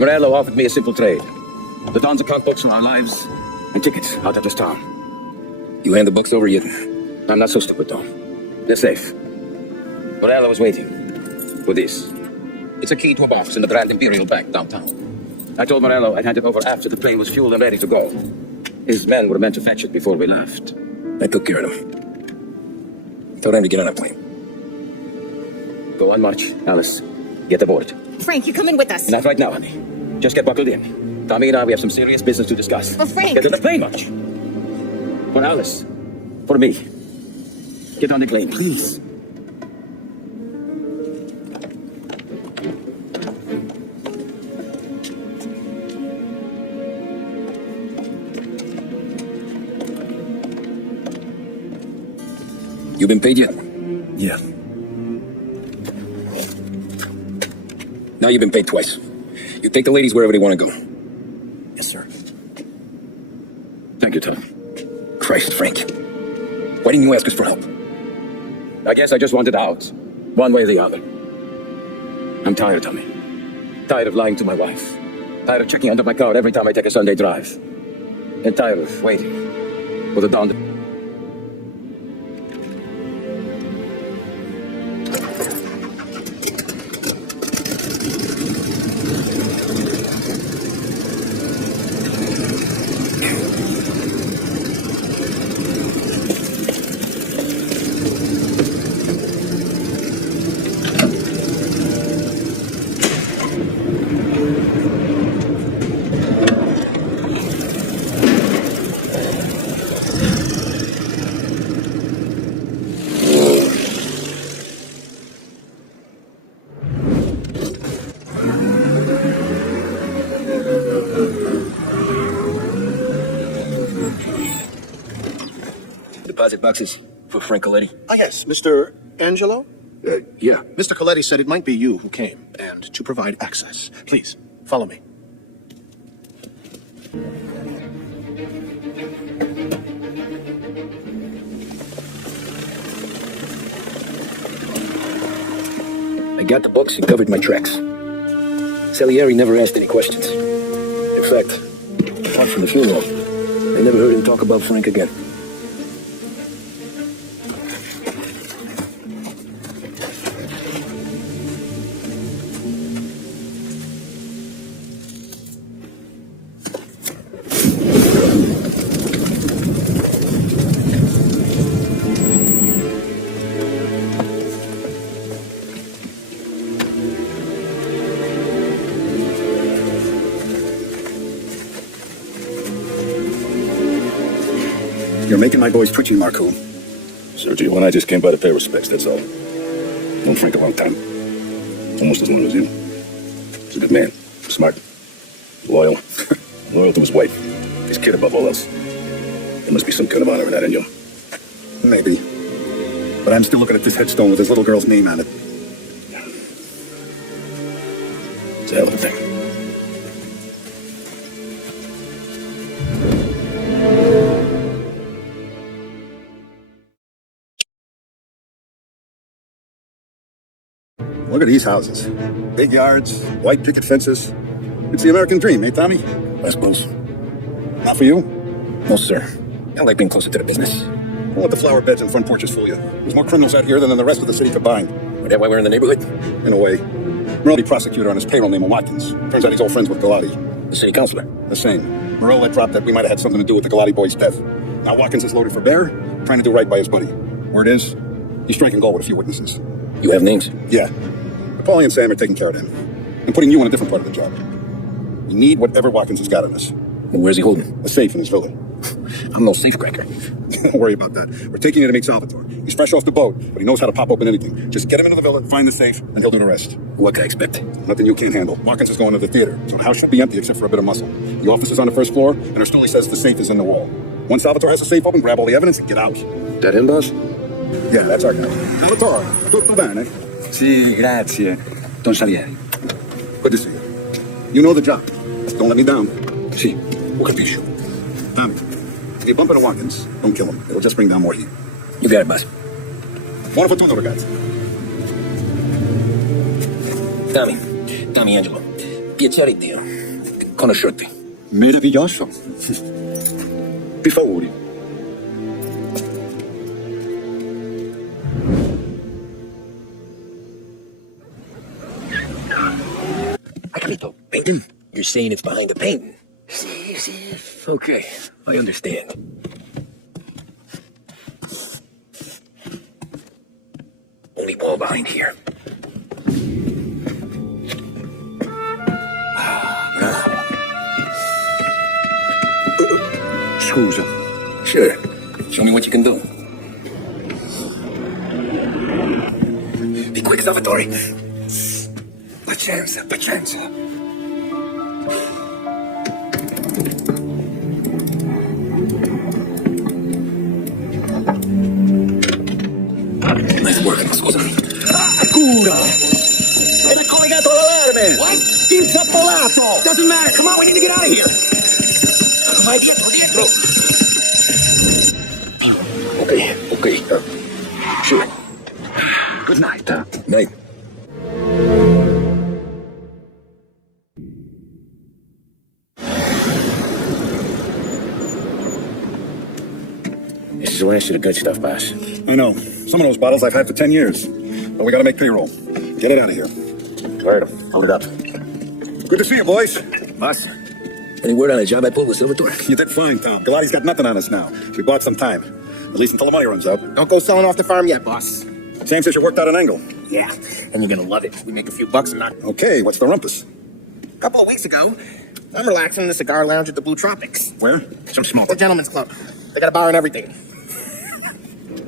Morello offered me a simple trade. The Don's account books for our lives and tickets out of this town. You hand the books over, you... I'm not so stupid, though. They're safe. Morello was waiting for this. It's a key to a box in the Grand Imperial Bank downtown. I told Morello I'd hand it over after the plane was fueled and ready to go. His men were meant to fetch it before we left. I took care of him. Told him to get on a plane. Go on, March. Alice, get aboard. Frank, you're coming with us. Not right now, honey. Just get buckled in. Tommy and I, we have some serious business to discuss. But Frank... Get on the plane, March. For Alice. For me. Get on the plane, please. You been paid yet? Yeah. Now you've been paid twice. You take the ladies wherever they want to go. Yes, sir. Thank you, Tom. Christ, Frank. Why didn't you ask us for help? I guess I just wanted out. One way or the other. I'm tired, Tommy. Tired of lying to my wife. Tired of checking under my car every time I take a Sunday drive. And tired of waiting for the dawn to... Deposit boxes for Frank Coletti. Ah, yes, Mr. Angelo? Yeah. Mr. Coletti said it might be you who came, and to provide access. Please, follow me. I got the books and covered my tracks. Salieri never asked any questions. In fact, apart from the funeral, I never heard him talk about Frank again. You're making my boys twitchy, Marco. Sergio and I just came by to pay respects, that's all. Known Frank a long time. Almost as long as you. He's a good man. Smart. Loyal. Loyal to his wife. His kid above all else. There must be some kind of honor in that in you. Maybe. But I'm still looking at this headstone with his little girl's name on it. It's a hell of a thing. Look at these houses. Big yards, white picket fences. It's the American dream, eh, Tommy? I suppose. Not for you? No, sir. I like being closer to the business. Don't let the flower beds and front porches fool you. There's more criminals out here than in the rest of the city combined. Is that why we're in the neighborhood? In a way. Morelli prosecutor on his payroll named Watkins. Turns out he's old friends with Galati. The city councilor. The same. Morello let drop that we might have had something to do with the Galati boy's death. Now Watkins is loaded for bear, trying to do right by his buddy. Word is, he's striking gold with a few witnesses. You have names? Yeah. Paulie and Sam are taking care of them. I'm putting you on a different part of the job. We need whatever Watkins has got on us. And where's he holding? A safe in his villa. I'm no safecracker. Don't worry about that. We're taking you to meet Salvatore. He's fresh off the boat, but he knows how to pop open anything. Just get him into the villa, find the safe, and he'll do the rest. What can I expect? Nothing you can't handle. Watkins is going to the theater, so the house should be empty except for a bit of muscle. The office is on the first floor, and our stoolie says the safe is in the wall. Once Salvatore has the safe open, grab all the evidence and get out. That him, boss? Yeah, that's our guy. Salvatore, tutto bene? Sì, grazie, Don Salieri. Good to see you. You know the job. Don't let me down. Sì, ho capisco. Tommy, if you bump into Watkins, don't kill him. It'll just bring down more heat. You got it, boss. Buona fortuna, ragazzi. Tommy Angelo. Piacere Dio. Conoscerti. Meraviglioso. Per favore. I capito. Painting? You're saying it's behind the painting? See. Okay, I understand. Only wall behind here. Scusa. Sure. Show me what you can do. Be quick, Salvatore. Pazienza. Nice work, scusami. Cura! Ed è collegato all'allarme! What? Intrappolato! Doesn't matter. Come on, we need to get out of here. Vai dietro. Okay. Sure. Good night. Night. This is where I should have good stuff, boss. I know. Some of those bottles I've had for 10 years. But we gotta make payroll. Get it out of here. Tired. Hold it up. Good to see you, boys. Boss, any word on a job I pulled with Salvatore? You did fine, Tom. Galati's got nothing on us now. We bought some time. At least until the money runs out. Don't go selling off the farm yet, boss. Sam says you worked out an angle. Yeah, and you're gonna love it. We make a few bucks a night. Okay, what's the rumpus? A couple of weeks ago, I'm relaxing in the cigar lounge at the Blue Tropics. Where? Some smoke. The gentleman's club. They got a bar and everything.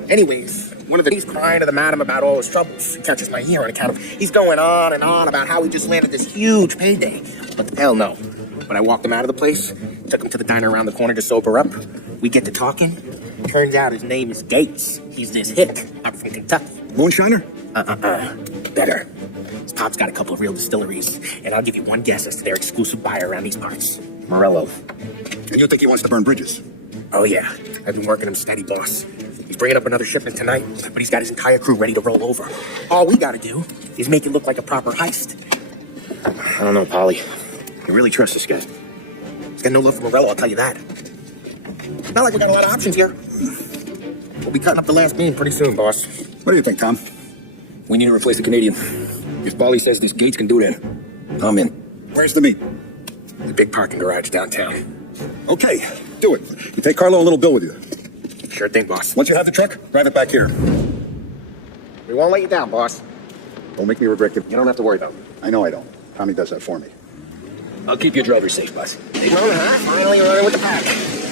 Anyways, one of the he's crying to the madam about all his troubles. He catches my ear on account of he's going on and on about how he just landed this huge payday. But hell no. When I walked him out of the place, took him to the diner around the corner to sober up. We get to talking. Turns out his name is Gates. He's this hick out from Kentucky. Moonshiner? Better. His pop's got a couple of real distilleries, and I'll give you one guess as to their exclusive buyer around these parts. Morello. And you think he wants to burn bridges? Oh yeah, I've been working him steady, boss. He's bringing up another shipment tonight, but he's got his entire crew ready to roll over. All we gotta do is make it look like a proper heist. I don't know, Polly. You really trust this guy? He's got no love for Morello, I'll tell you that. Not like we got a lot of options here. We'll be cutting up the last beam pretty soon, boss. What do you think, Tom? We need to replace the Canadian. If Polly says these Gates can do that, I'm in. Where's the meet? The big parking garage downtown. Okay, do it. You take Carlo and little Bill with you. Sure thing, boss. Once you have the truck, drive it back here. We won't let you down, boss. Don't make me regret it. You don't have to worry about it. I know I don't. Tommy does that for me. I'll keep your driver safe, boss. Finally running with the pack.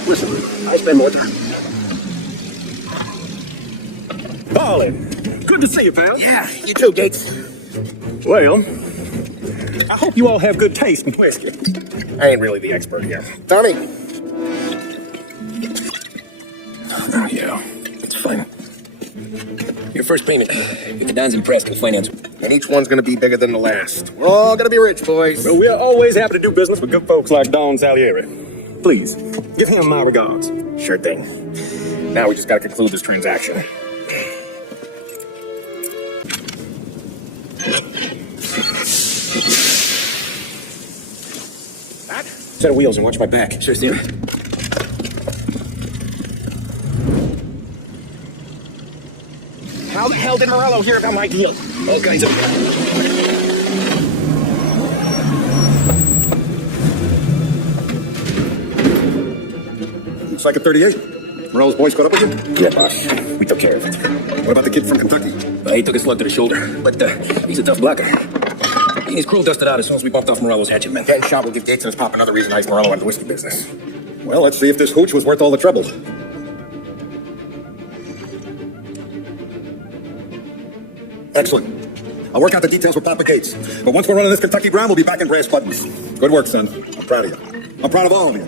Listen, I spend more time. Ballin'. Good to see you, pal. Yeah, you too, Gates. Well, I hope you all have good taste in whiskey. I ain't really the expert here. Tommy? Oh, yeah, it's fine. Your first payment. If Don's impressed, we'll finance. And each one's gonna be bigger than the last. We're all gonna be rich, boys. Well, we're always happy to do business with good folks like Don Salieri. Please, give him my regards. Sure thing. Now we just gotta conclude this transaction. Set of wheels and watch my back. Sure, Steve. How the hell did Morello hear about my deal? All kinds of... Looks like a 38. Morello's boys caught up with you? Yeah, boss. We took care of it. What about the kid from Kentucky? He took a slug to the shoulder, but he's a tough blocker. He and his crew dusted out as soon as we bumped off Morello's hatchet men. Getting shot will give Gates and his pop another reason to ice Morello into the whiskey business. Well, let's see if this hooch was worth all the trouble. Excellent. I'll work out the details with Papa Gates. But once we're running this Kentucky ground, we'll be back in brass buttons. Good work, son. I'm proud of you. I'm proud of all of you.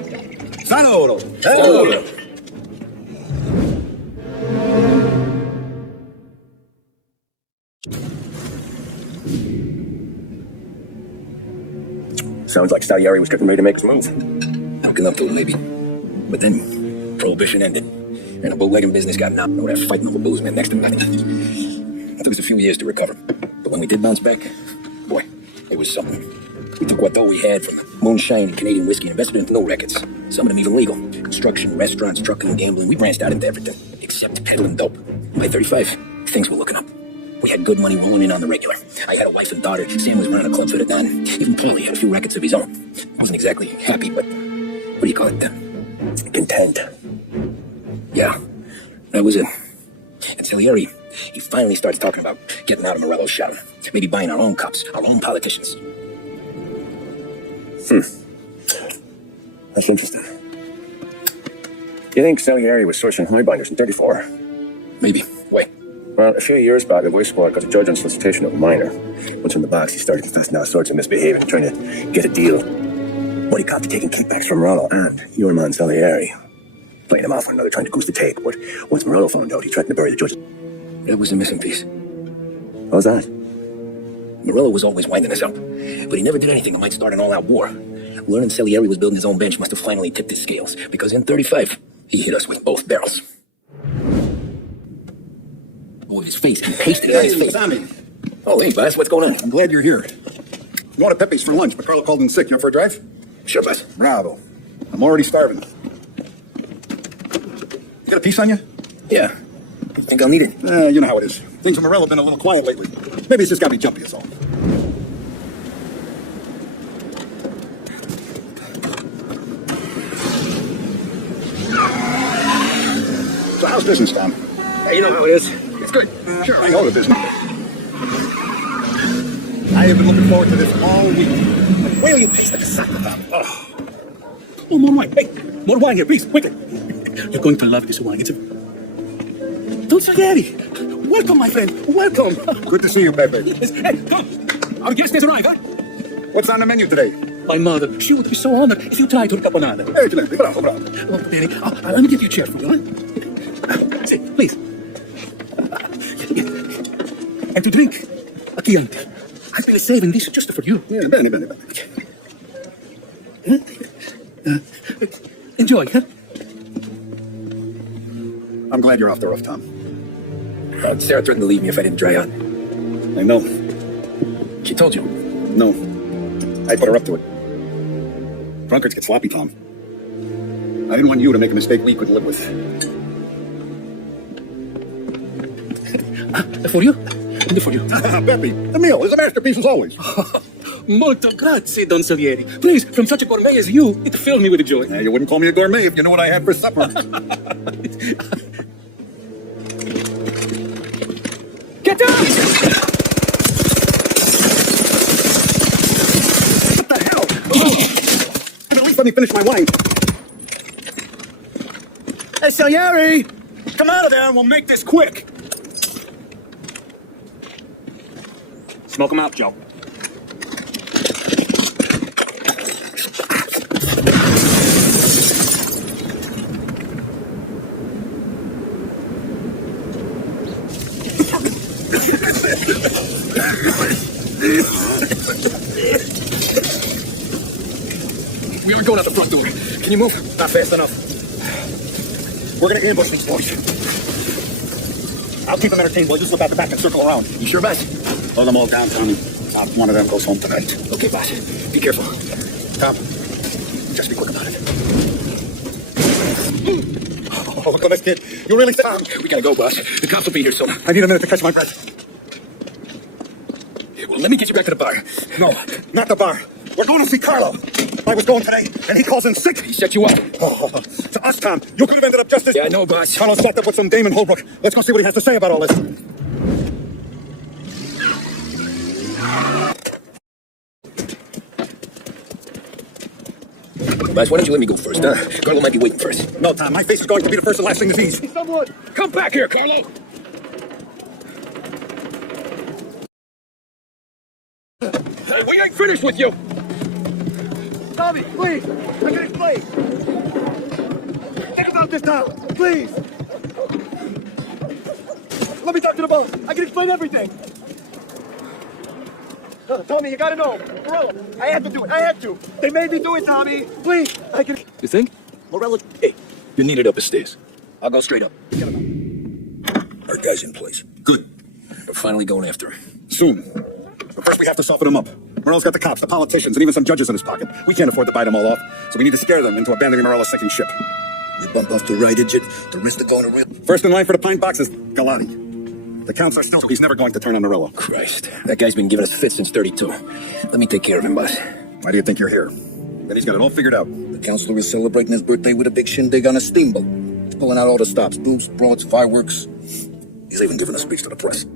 Saludo! Saludo! Sounds like Salieri was getting ready to make his move. Looking up to it, maybe. But then, Prohibition ended, and the bootlegging business got knocked over there fighting over booze meant next to nothing. It took us a few years to recover, but when we did bounce back, boy, it was something. We took what dough we had from moonshine and Canadian whiskey and invested it into no records. Some of them even legal. Construction, restaurants, trucking, and gambling. We branched out into everything, except peddling dope. By 35, things were looking up. We had good money rolling in on the regular. I had a wife and daughter. Sam was running a club for the Don. Even Paulie had a few records of his own. Wasn't exactly happy, but what do you call it then? Content. Yeah, that was it. And Salieri, he finally started talking about getting out of Morello's shadow. Maybe buying our own cups, our own politicians. That's interesting. You think Salieri was sourcing highbinders in 34? Maybe. Why? Well, a few years back, the Voice Squad got a judge on solicitation of a minor. Once in the box, he started confessing all sorts of misbehavior, trying to get a deal. But he caught to taking kickbacks from Morello and your man Salieri. Playing him off one another, trying to goose the take. But once Morello found out, he threatened to bury the judge. That was the missing piece. How's that? Morello was always winding us up, but he never did anything that might start an all-out war. Learning Salieri was building his own bench must have finally tipped his scales, because in 35, he hit us with both barrels. Oh, his face, he pasted it on his face. Tommy. Oh, hey, boss, what's going on? I'm glad you're here. I'm going to Pepe's for lunch, but Carlo called in sick. You up for a drive? Sure, boss. Bravo. I'm already starving. You got a piece on you? Yeah. You think I'll need it? You know how it is. Things in Morello have been a little quiet lately. Maybe it's just got me jumpy, is all. So how's business, Tom? Hey, you know how it is. It's good. Sure, I know the business. I have been looking forward to this all week. Where you taste like a sack, Tom? Oh, more wine. Hey, more wine here, please, quickly. You're going to love this wine. It's a... Don't forget it. Welcome, my friend. Welcome. Good to see you, Pepe. Hey, come. Our guest has arrived, huh? What's on the menu today? My mother, she would be so honored if you tried her caponata. Hey, bravo, bravo. Oh, Danny, let me get you a chair for you, huh? Sit, please. And to drink, a Chianti. I've been saving this just for you. Yeah, bene. Enjoy, huh? I'm glad you're off the rough, Tom. Sarah threatened to leave me if I didn't dry out. I know. She told you? No. I put her up to it. Drunkards get sloppy, Tom. I didn't want you to make a mistake we couldn't live with. For you? For you. Pepe, the meal is a masterpiece as always. Molto grazie, Don Salieri. Please, from such a gourmet as you, it filled me with joy. Yeah, you wouldn't call me a gourmet if you knew what I had for supper. Get down! What the hell? At least let me finish my wine. Hey, Salieri! Come out of there and we'll make this quick. Smoke them out, Joe. We aren't going out the front door. Can you move? Not fast enough. We're gonna ambush these boys. I'll keep them entertained. We'll just look out the back and circle around. You sure, boss? Blow them all down, Tommy. Not one of them goes home tonight. Okay, boss. Be careful. Tom, just be quick about it. Oh, look at this kid. You really think? We gotta go, boss. The cops will be here soon. I need a minute to catch my breath. Yeah, well, let me get you back to the bar. No, not the bar. We're going to see Carlo. I was going today, and he calls in sick. He set you up. Oh, to us, Tom. You could have ended up just as... Yeah, I know, boss. Carlo's locked up with some Damon Holbrook. Let's go see what he has to say about all this. Boss, why don't you let me go first, huh? Carlo might be waiting first. No, Tom. My face is going to be the first and last thing to seize. Someone, come back here, Carlo! We ain't finished with you! Tommy, please. I can explain. Think about this, Tom. Please. Let me talk to the boss. I can explain everything. Tommy, you gotta know. Morello, I had to do it. I had to. They made me do it, Tommy. Please. I can... You think? Morello, Hey, you're needed up the stairs. I'll go straight up. Our guy's in place. Good. We're finally going after her. Soon. But first we have to soften them up. Morello's got the cops, the politicians, and even some judges in his pocket. We can't afford to bite them all off, so we need to scare them into abandoning Morello's sinking ship. We bump off the right idiot, the rest are going to real... First in line for the pine box is Galati. The counts are still... He's never going to turn on Morello. Christ, that guy's been giving us fits since 32. Let me take care of him, boss. Why do you think you're here? Then he's got it all figured out. The counselor is celebrating his birthday with a big shindig on a steamboat. He's pulling out all the stops, booze, broads, fireworks. He's even giving a speech to the press.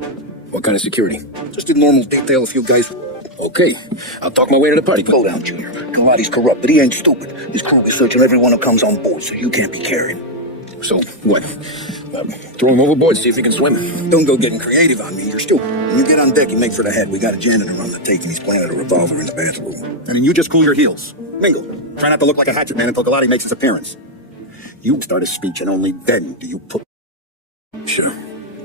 What kind of security? Just a normal detail, a few guys... Okay, I'll talk my way to the party. Go down, Junior. Galati's corrupt, but he ain't stupid. His crew is searching everyone who comes on board, so you can't be carrying. So, what? Throw him overboard, see if he can swim? Don't go getting creative on me, you're stupid. When you get on deck, you make for the head. We got a janitor on the take, and he's planted a revolver in the bathroom. And then you just cool your heels. Mingle. Try not to look like a hatchet man until Galati makes his appearance. You start a speech, and only then do you put... Sure.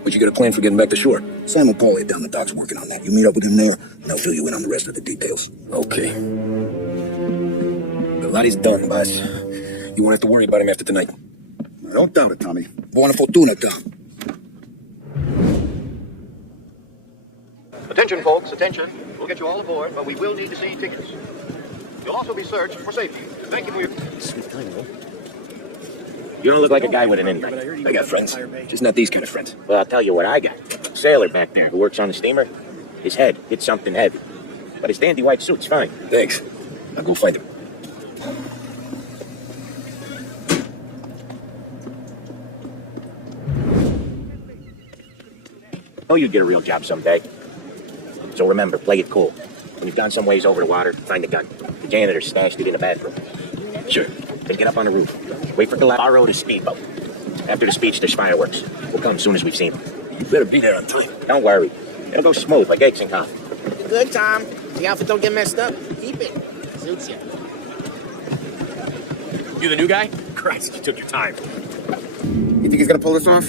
But you got a plan for getting back to shore? Sam and Paul down the docks working on that. You meet up with him there, and I'll fill you in on the rest of the details. Okay. Galati's done, boss. You won't have to worry about him after tonight. I don't doubt it, Tommy. Buona fortuna, Tom. Attention, folks, attention. We'll get you all aboard, but we will need to see tickets. You'll also be searched for safety. Thank you for your... You don't look like a guy with an invite. I got friends, just not these kind of friends. Well, I'll tell you what I got. Sailor back there who works on the steamer. His head hit something heavy. But his dandy white suit's fine. Thanks. I'll go find him. Oh, you'd get a real job someday. So remember, play it cool. When you've gone some ways over the water, find the gun. The janitor stashed it in the bathroom. Sure. Then get up on the roof. Wait for Galati. Borrow the speedboat. After the speech, there's fireworks. We'll come as soon as we've seen them. You better be there on time. Don't worry. It'll go smooth like eggs and coffee. Good, Tom. The outfit don't get messed up. Keep it. Suits you. You the new guy? Christ, you took your time. You think he's gonna pull this off?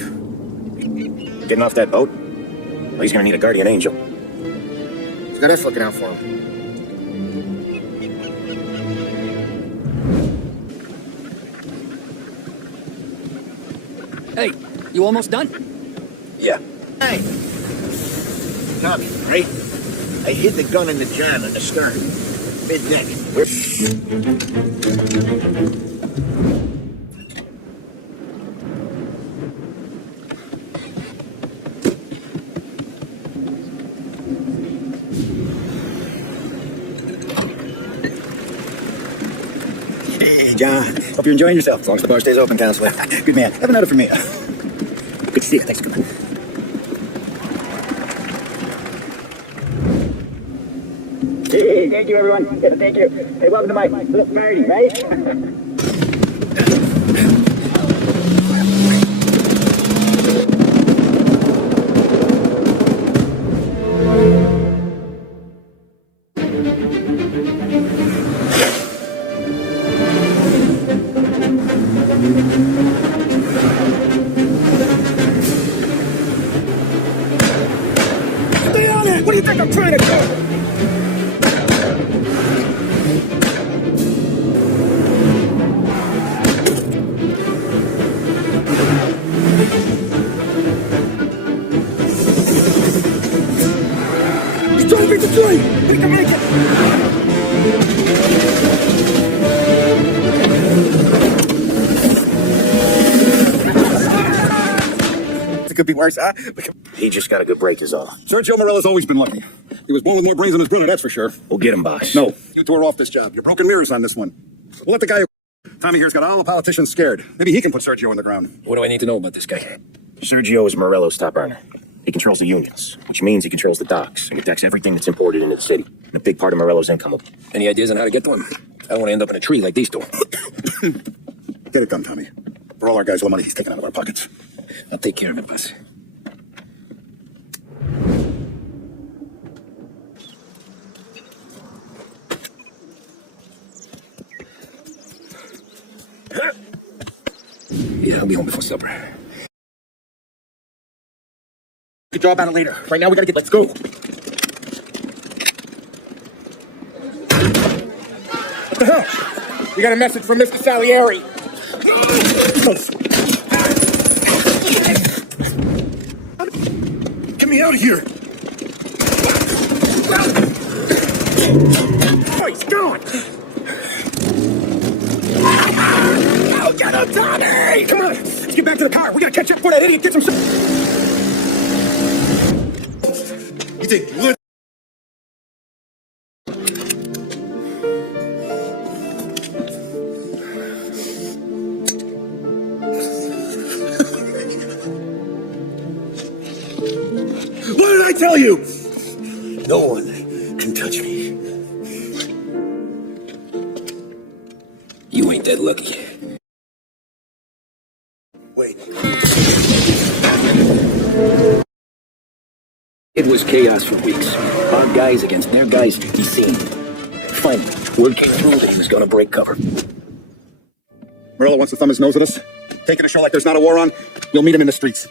Getting off that boat? Well, he's gonna need a guardian angel. He's got us looking out for him. Hey, you almost done? Yeah. Hey. Tommy, right? I hid the gun in the jam in the stern. Mid-deck. Hey, John. Hope you're enjoying yourself. As long as the bar stays open, counselor. Good man. Have another for me. Good to see you. Thanks for coming. Hey, thank you, everyone. Thank you. Hey, welcome to my little party, right? Stay on it! What do you think I'm trying to do? Don't beat the tree! We can make it! It could be worse, huh? He just got a good break is all. Sergio Morella's always been lucky. He was born with more brains than his brother, that's for sure. We'll get him, boss. No, you tore off this job. You're broken mirrors on this one. We'll let the guy who... Tommy here's got all the politicians scared. Maybe he can put Sergio in the ground. What do I need to know about this guy? Sergio is Morello's top earner. He controls the unions, which means he controls the docks and attacks everything that's imported into the city. And a big part of Morello's income. Any ideas on how to get to him? I don't want to end up in a tree like these two. Get it done, Tommy. For all our guys, the money he's taking out of our pockets. I'll take care of it, boss. Yeah, I'll be home before supper. Good job about it later. Right now we gotta get. Let's go. What the hell? We got a message from Mr. Salieri. Get me out of here! Oh, he's gone. Oh, get him, Tommy! Come on, let's get back to the car. We gotta catch up before that idiot gets himself. You think what? What did I tell you? No one can touch me. You ain't that lucky. Wait. It was chaos for weeks. Our guys against their guys, he seen. Finally, word came through that he was gonna break cover. Morello wants to thumb his nose at us. Taking a show like there's not a war on, you'll meet him in the streets.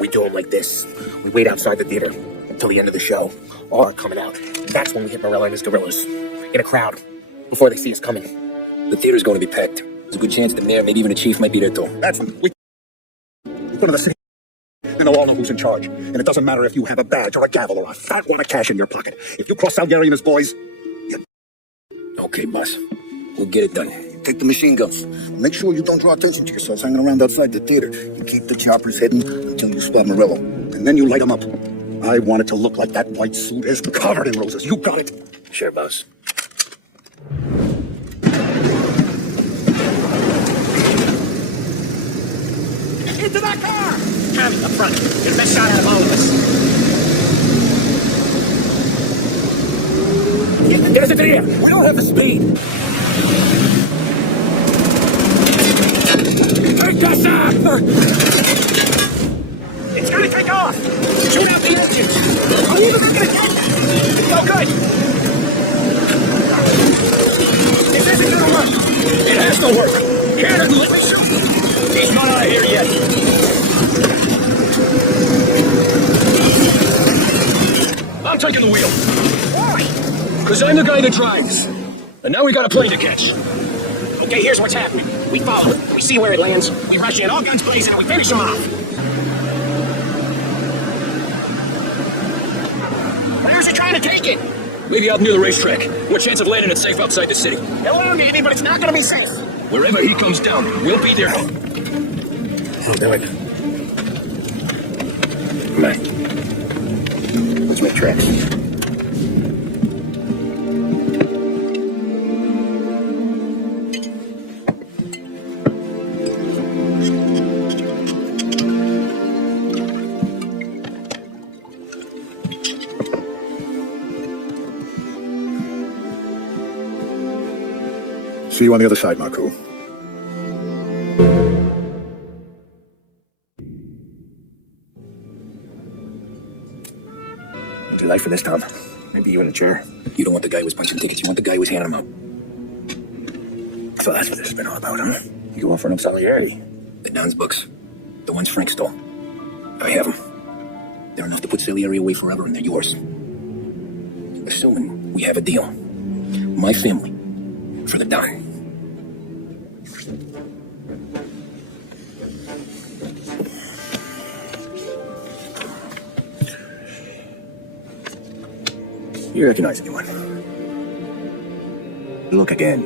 We do him like this. We wait outside the theater until the end of the show. All are coming out. That's when we hit Morello and his gorillas. In a crowd. Before they see us coming. The theater's going to be packed. There's a good chance the mayor, maybe even the chief, might be there too. That's when we go to the city. And they'll all know who's in charge. And it doesn't matter if you have a badge or a gavel or a fat wad of cash in your pocket. If you cross Salieri and his boys, you... Okay, boss. We'll get it done. Take the machine guns. Make sure you don't draw attention to yourselves hanging around outside the theater. You keep the choppers hidden until you spot Morello. And then you light them up. I want it to look like that white suit is covered in roses. You got it. Sure, boss. Into that car! Tommy, up front. Get the best shot out of all of us. Get us into the air. We don't have the speed. Take us up! It's gonna take off! Shoot out the engines! Are we even gonna get it? No good! This isn't gonna work! It has to work! Can't let me shoot! He's not out of here yet! I'm taking the wheel. Why? Because I'm the guy that drives. And now we got a plane to catch. Okay, here's what's happening. We follow it. We see where it lands. We rush in, all guns blazing, and we finish him off. Where's he trying to take it? Maybe out near the racetrack. What chance of landing it safe outside the city? Hello, maybe, but it's not gonna be safe. Wherever he comes down, we'll be there. I'll do it. Come on. Let's make tracks. See you on the other side, Marco. What's your life for this, Tom? Maybe you in a chair. You don't want the guy who was punching tickets. You want the guy who was handing them out. So that's what this has been all about, huh? You offering him Salieri? The Don's books. The ones Frank stole. I have them. They're enough to put Salieri away forever, and they're yours. Assuming we have a deal. My family. For the Don. You recognize anyone? Look again.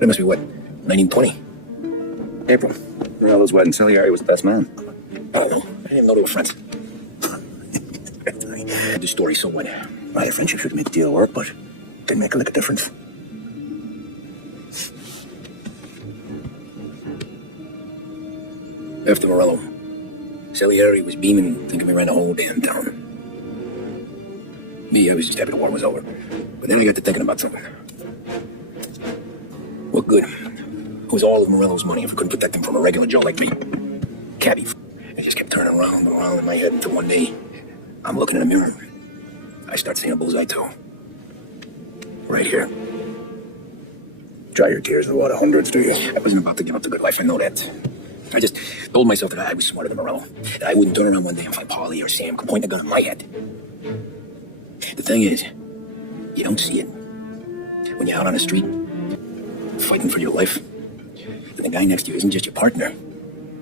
It must be what? 1920? April. Morello's wedding. Salieri was the best man. I don't know. I didn't even know they were friends. The story, so what? My friendship should make the deal work, but didn't make a lick of difference. After Morello, Salieri was beaming, thinking we ran the whole damn town. Me, I was just happy the war was over. But then I got to thinking about something. What good was all of Morello's money if we couldn't protect him from a regular Joe like me? Cabby. I just kept turning around and around in my head until one day, I'm looking in the mirror. I start seeing a bullseye too. Right here. Dry your tears with what, hundreds, do you? I wasn't about to give up the good life, I know that. I just told myself that I was smarter than Morello. That I wouldn't turn around one day and find Paulie or Sam could point a gun at my head. The thing is, you don't see it. When you're out on the street, fighting for your life, and the guy next to you isn't just your partner,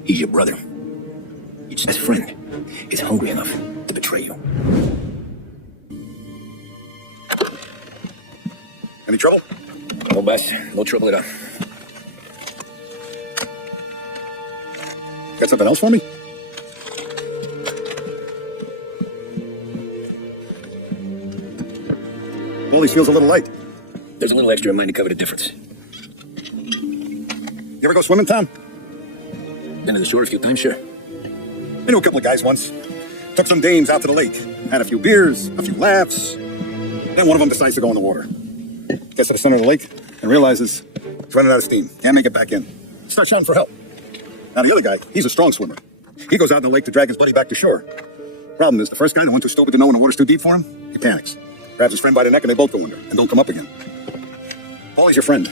he's your brother. Your best friend is hungry enough to betray you. Any trouble? No, boss. No trouble at all. Got something else for me? Wally's feels a little light. There's a little extra in mine to cover the difference. You ever go swimming, Tom? Been to the shore a few times, sure. I knew a couple of guys once. Took some dames out to the lake. Had a few beers, a few laughs. Then one of them decides to go in the water. Gets to the center of the lake and realizes he's running out of steam. Can't make it back in. Starts shouting for help. Now the other guy, he's a strong swimmer. He goes out in the lake to drag his buddy back to shore. Problem is, the first guy, the one too stupid to know when the water's too deep for him, he panics. Grabs his friend by the neck and they both go under and don't come up again. Paulie's your friend.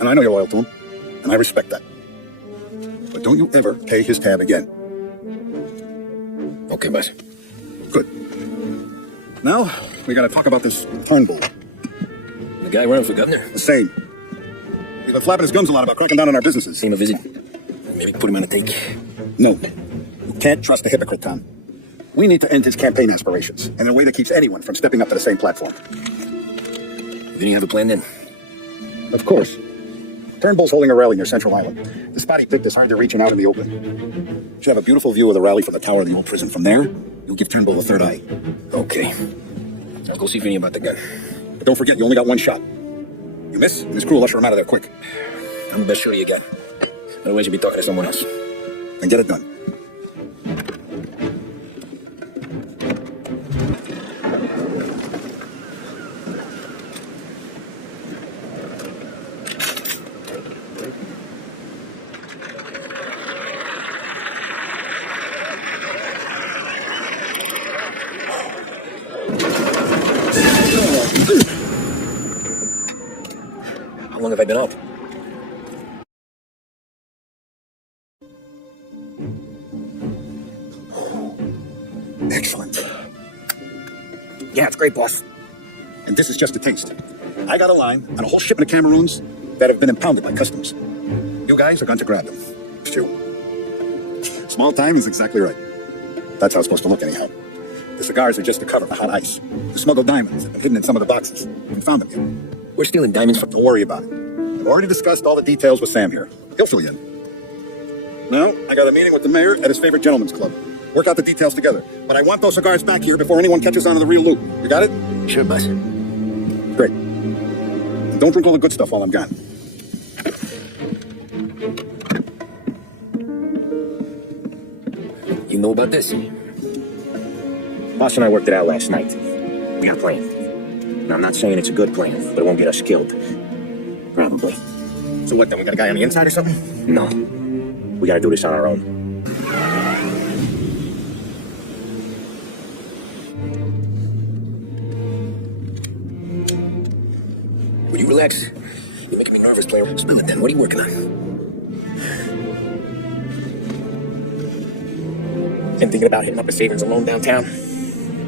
And I know you're loyal to him. And I respect that. But don't you ever pay his tab again. Okay, boss. Good. Now, we gotta talk about this Turnbull. The guy running for governor? The same. He's been flapping his gums a lot about cracking down on our businesses. Pay him a visit. Maybe put him on a take. No. You can't trust a hypocrite, Tom. We need to end his campaign aspirations in a way that keeps anyone from stepping up to the same platform. Then you have a plan then? Of course. Turnbull's holding a rally near Central Island. The spot he picked is hard to reach and out in the open. Should have a beautiful view of the rally from the tower of the old prison. From there, you'll give Turnbull a third eye. Okay. I'll go see Vinny about the gun. But don't forget, you only got one shot. You miss, and his crew will usher him out of there quick. I'm the best shooter you got. Otherwise, you'll be talking to someone else. Then get it done. How long have I been up? Excellent. Yeah, it's great, boss. And this is just a taste. I got a line on a whole shipment of Cameroons that have been impounded by customs. You guys are going to grab them. Sure. Small time is exactly right. That's how it's supposed to look anyhow. The cigars are just to cover the hot ice. The smuggled diamonds have been hidden in some of the boxes. We found them here. We're stealing diamonds from... Don't worry about it. I've already discussed all the details with Sam here. He'll fill you in. Now, I got a meeting with the mayor at his favorite gentleman's club. Work out the details together. But I want those cigars back here before anyone catches on to the real loot. You got it? Sure, boss. Great. And don't drink all the good stuff while I'm gone. You know about this? Boss and I worked it out last night. We got a plan. Now, I'm not saying it's a good plan, but it won't get us killed. Probably. So what, then we got a guy on the inside or something? No. We gotta do this on our own. Will you relax? You're making me nervous, player. Spill it then. What are you working on? Been thinking about hitting up a savings and loan downtown.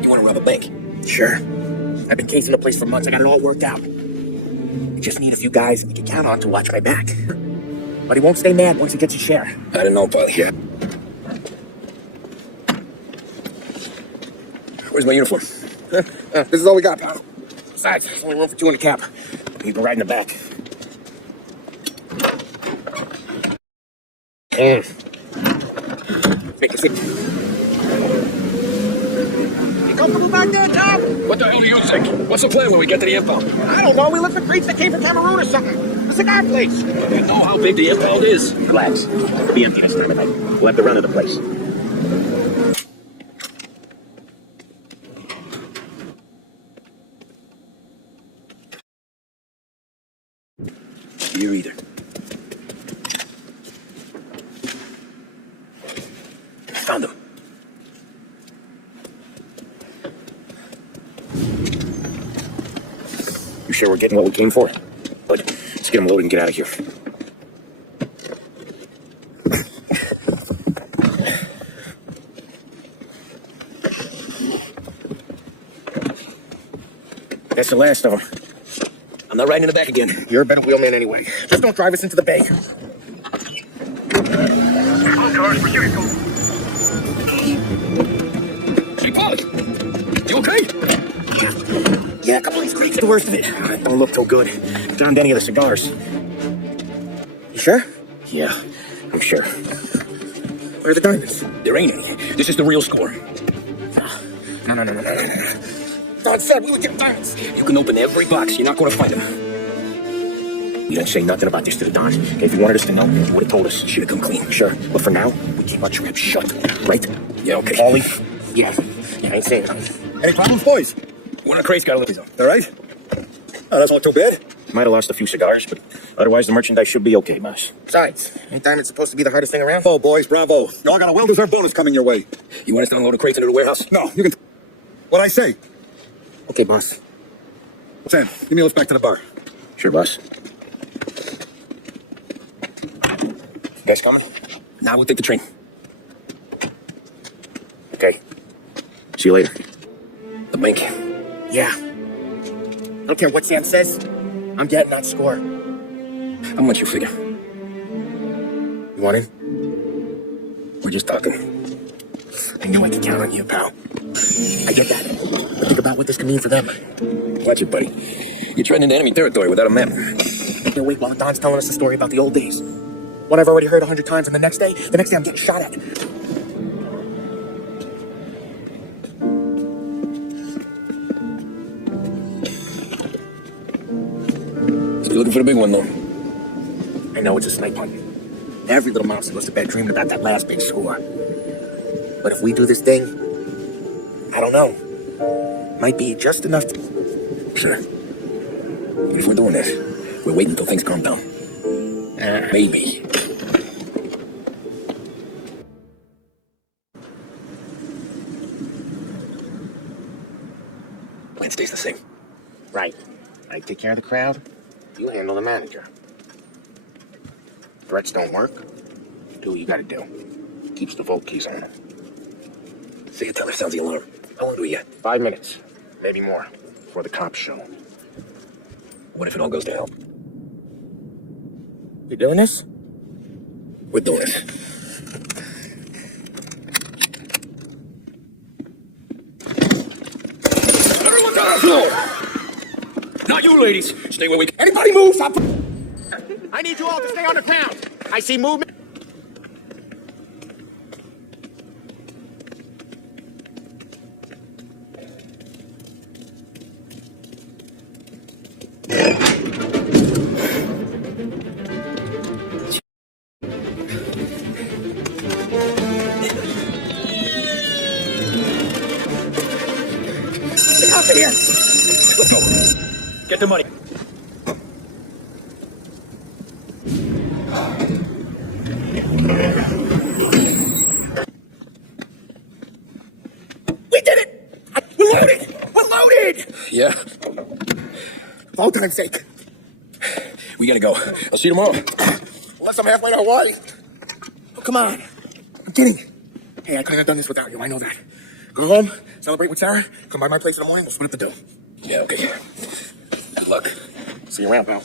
You want to rob a bank? Sure. I've been casing the place for months. I got it all worked out. I just need a few guys you can count on to watch my back. But he won't stay mad once he gets his share. I don't know, pal. Yeah. Where's my uniform? This is all we got, pal. Besides, there's only room for 2 in the cab. You can ride in the back. Make a sit. You comfortable back there, Tom? What the hell do you think? What's the plan when we get to the impound? I don't know. We look for crates that came from Cameroon or something. A cigar place. You know how big the impound is. Relax. It'll be empty this time of night. We'll have the run of the place. You're either. Found him. You sure we're getting what we came for? Good. Let's get him loaded and get out of here. That's the last of them. I'm not riding in the back again. You're a better wheelman anyway. Just don't drive us into the bay. Hey, Polly. You okay? Yeah, a couple of these crates are the worst of it. Don't look too good. Turned any of the cigars. You sure? Yeah, I'm sure. Where are the diamonds? there ain't any. This is the real score. No. Don said we would get diamonds. You can open every box. You're not going to find them. We didn't say nothing about this to the Don. If you wanted us to know, you would have told us. Should have come clean. Sure, but for now, we keep our trap shut. Right? Yeah, okay. Ollie? Yeah, I ain't saying nothing. Any problems, boys? One of the crates got a little. All right? Oh, that's not too bad. Might have lost a few cigars, but otherwise the merchandise should be okay, boss. Besides, ain't diamonds supposed to be the hardest thing around? Oh, boys, bravo. Y'all got a well-deserved bonus coming your way. You want us to unload the crates into the warehouse? No, you can... What'd I say? Okay, boss. Sam, give me a lift back to the bar. Sure, boss. Guys coming? Now we'll take the train. Okay. See you later. The bank. Yeah. I don't care what Sam says. I'm getting that score. How much you figure? You want in? We're just talking. I knew I could count on you, pal. I get that. But think about what this could mean for them. Watch it, buddy. You're treading into enemy territory without a map. They'll wait while Don's telling us a story about the old days. One I've already heard 100 times, and the next day I'm getting shot at. So you're looking for the big one, though? I know it's a snipe hunt. Every little mouse that goes to bed dreaming about that last big score. But if we do this thing, I don't know. Might be just enough to... Sure. If we're doing this, we're waiting until things calm down. Maybe. Plan stays the same. Right. I take care of the crowd. You handle the manager. Threats don't work. Do what you gotta do. Keeps the vault keys on. See, tell her sounds the alarm. How long do we get? 5 minutes. Maybe more. Before the cops show. What if it all goes to hell? You doing this? We're doing this. Everyone down on the floor! Not you, ladies. Stay where we can. Anybody move? Stop. I need you all to stay on the ground. I see movement. Get out of here. Let's go. Get the money. We did it! We're loaded! We're loaded! Yeah. For all time's sake. We gotta go. I'll see you tomorrow. Unless I'm halfway to Hawaii. Oh, come on. I'm kidding. Hey, I couldn't have done this without you. I know that. Go home, celebrate with Sarah, come by my place in the morning, we'll split up the dough. Yeah, okay. Good luck. See you around, pal.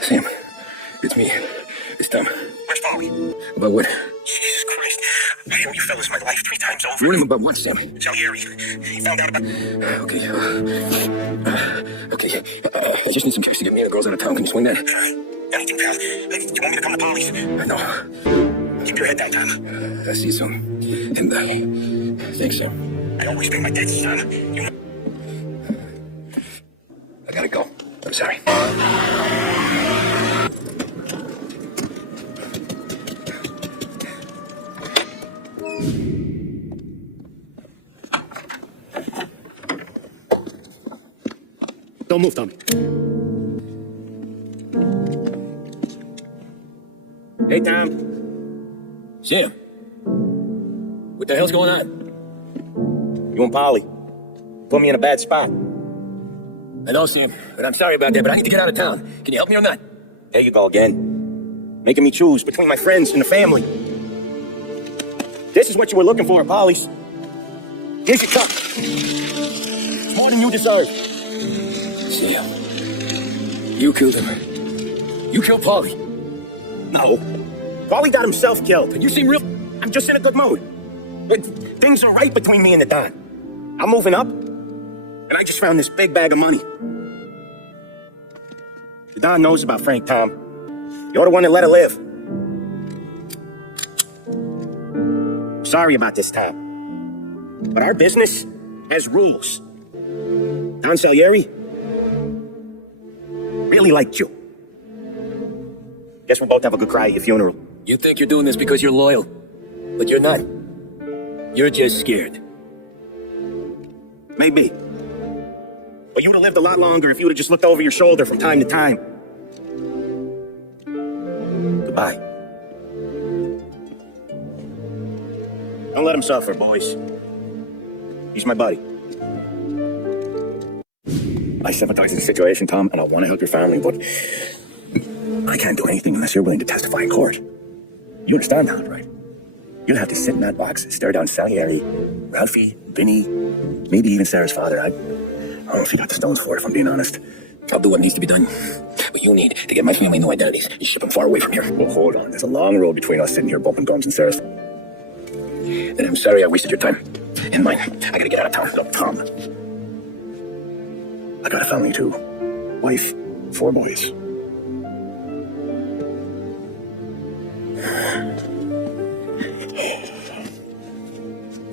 Sam, it's me. It's Tom. Where's Polly? About what? Jesus Christ. I owe you fellas my life 3 times over. Warn him about what, Sam? Salieri. He found out about... Okay, I just need some cash to get me and the girls out of town. Can you swing that? Anything, pal. Hey, do you want me to come to Polly's? I know. Keep your head down, Tom. I see you soon. And, thanks, Sam. I always pay my debts, son. You know... I gotta go. I'm sorry. Don't move, Tommy. Hey, Tom. Sam. What the hell's going on? You and Polly put me in a bad spot. I know, Sam, and I'm sorry about that, but I need to get out of town. Can you help me or not? There you go again. Making me choose between my friends and the family. This is what you were looking for, Polly's. Here's your cup. It's more than you deserve. Sam, you killed him. You killed Polly. No. Polly got himself killed. And you seem real... I'm just in a good mood. But things are right between me and the Don. I'm moving up, and I just found this big bag of money. The Don knows about Frank, Tom. You're the one that let her live. Sorry about this, Tom. But our business has rules. Don Salieri really liked you. Guess we'll both have a good cry at your funeral. You think you're doing this because you're loyal, but you're not. You're just scared. Maybe. But you'd have lived a lot longer if you'd have just looked over your shoulder from time to time. Goodbye. Don't let him suffer, boys. He's my buddy. I sympathize with the situation, Tom, and I want to help your family, but I can't do anything unless you're willing to testify in court. You understand that, right? You'll have to sit in that box, stare down Salieri, Ralphie, Vinny, maybe even Sarah's father. I don't know if you got the stones for it, if I'm being honest. I'll do what needs to be done. But you need to get my family new identities and ship them far away from here. Well, hold on. There's a long road between us sitting here bumping gums and Sarah's. And I'm sorry I wasted your time. And mine. I gotta get out of town. Look, Tom. I got a family too. Wife, 4 boys.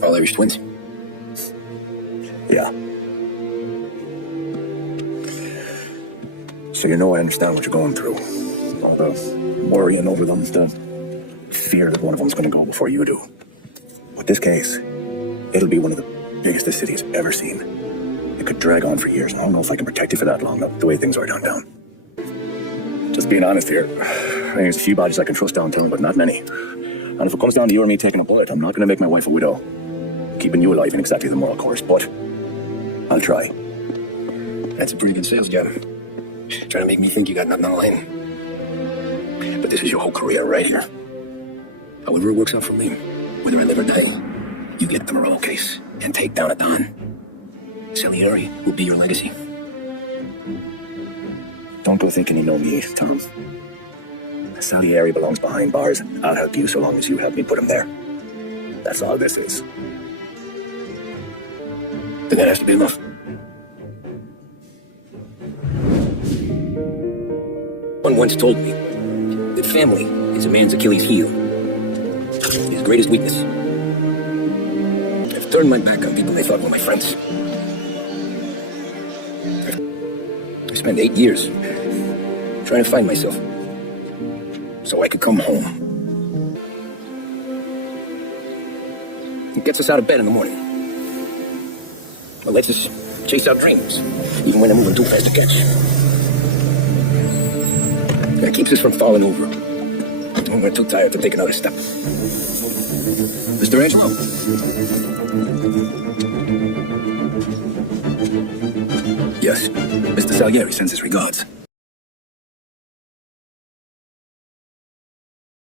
All Irish twins? Yeah. So you know I understand what you're going through. All the worrying over them, the fear that one of them's going to go before you do. But this case, it'll be one of the biggest this city has ever seen. It could drag on for years, and I don't know if I can protect you for that long, the way things are downtown. Just being honest here, I think there's a few bodies I can trust downtown, but not many. And if it comes down to you or me taking a bullet, I'm not going to make my wife a widow. Keeping you alive in exactly the moral course, but I'll try. That's a pretty good sales job. Trying to make me think you got nothing on the line. But this is your whole career right here. However it works out for me, whether I live or die, you get the Morello case and take down a Don. Salieri will be your legacy. Don't go thinking you know me, Tom. Salieri belongs behind bars, and I'll help you so long as you help me put him there. That's all this is. Then that has to be enough. One once told me that family is a man's Achilles heel, his greatest weakness. I've turned my back on people they thought were my friends. I spent 8 years trying to find myself so I could come home. It gets us out of bed in the morning. It lets us chase our dreams, even when they're moving too fast to catch. And it keeps us from falling over when we're too tired to take another step. Mr. Angelo? Yes, Mr. Salieri sends his regards.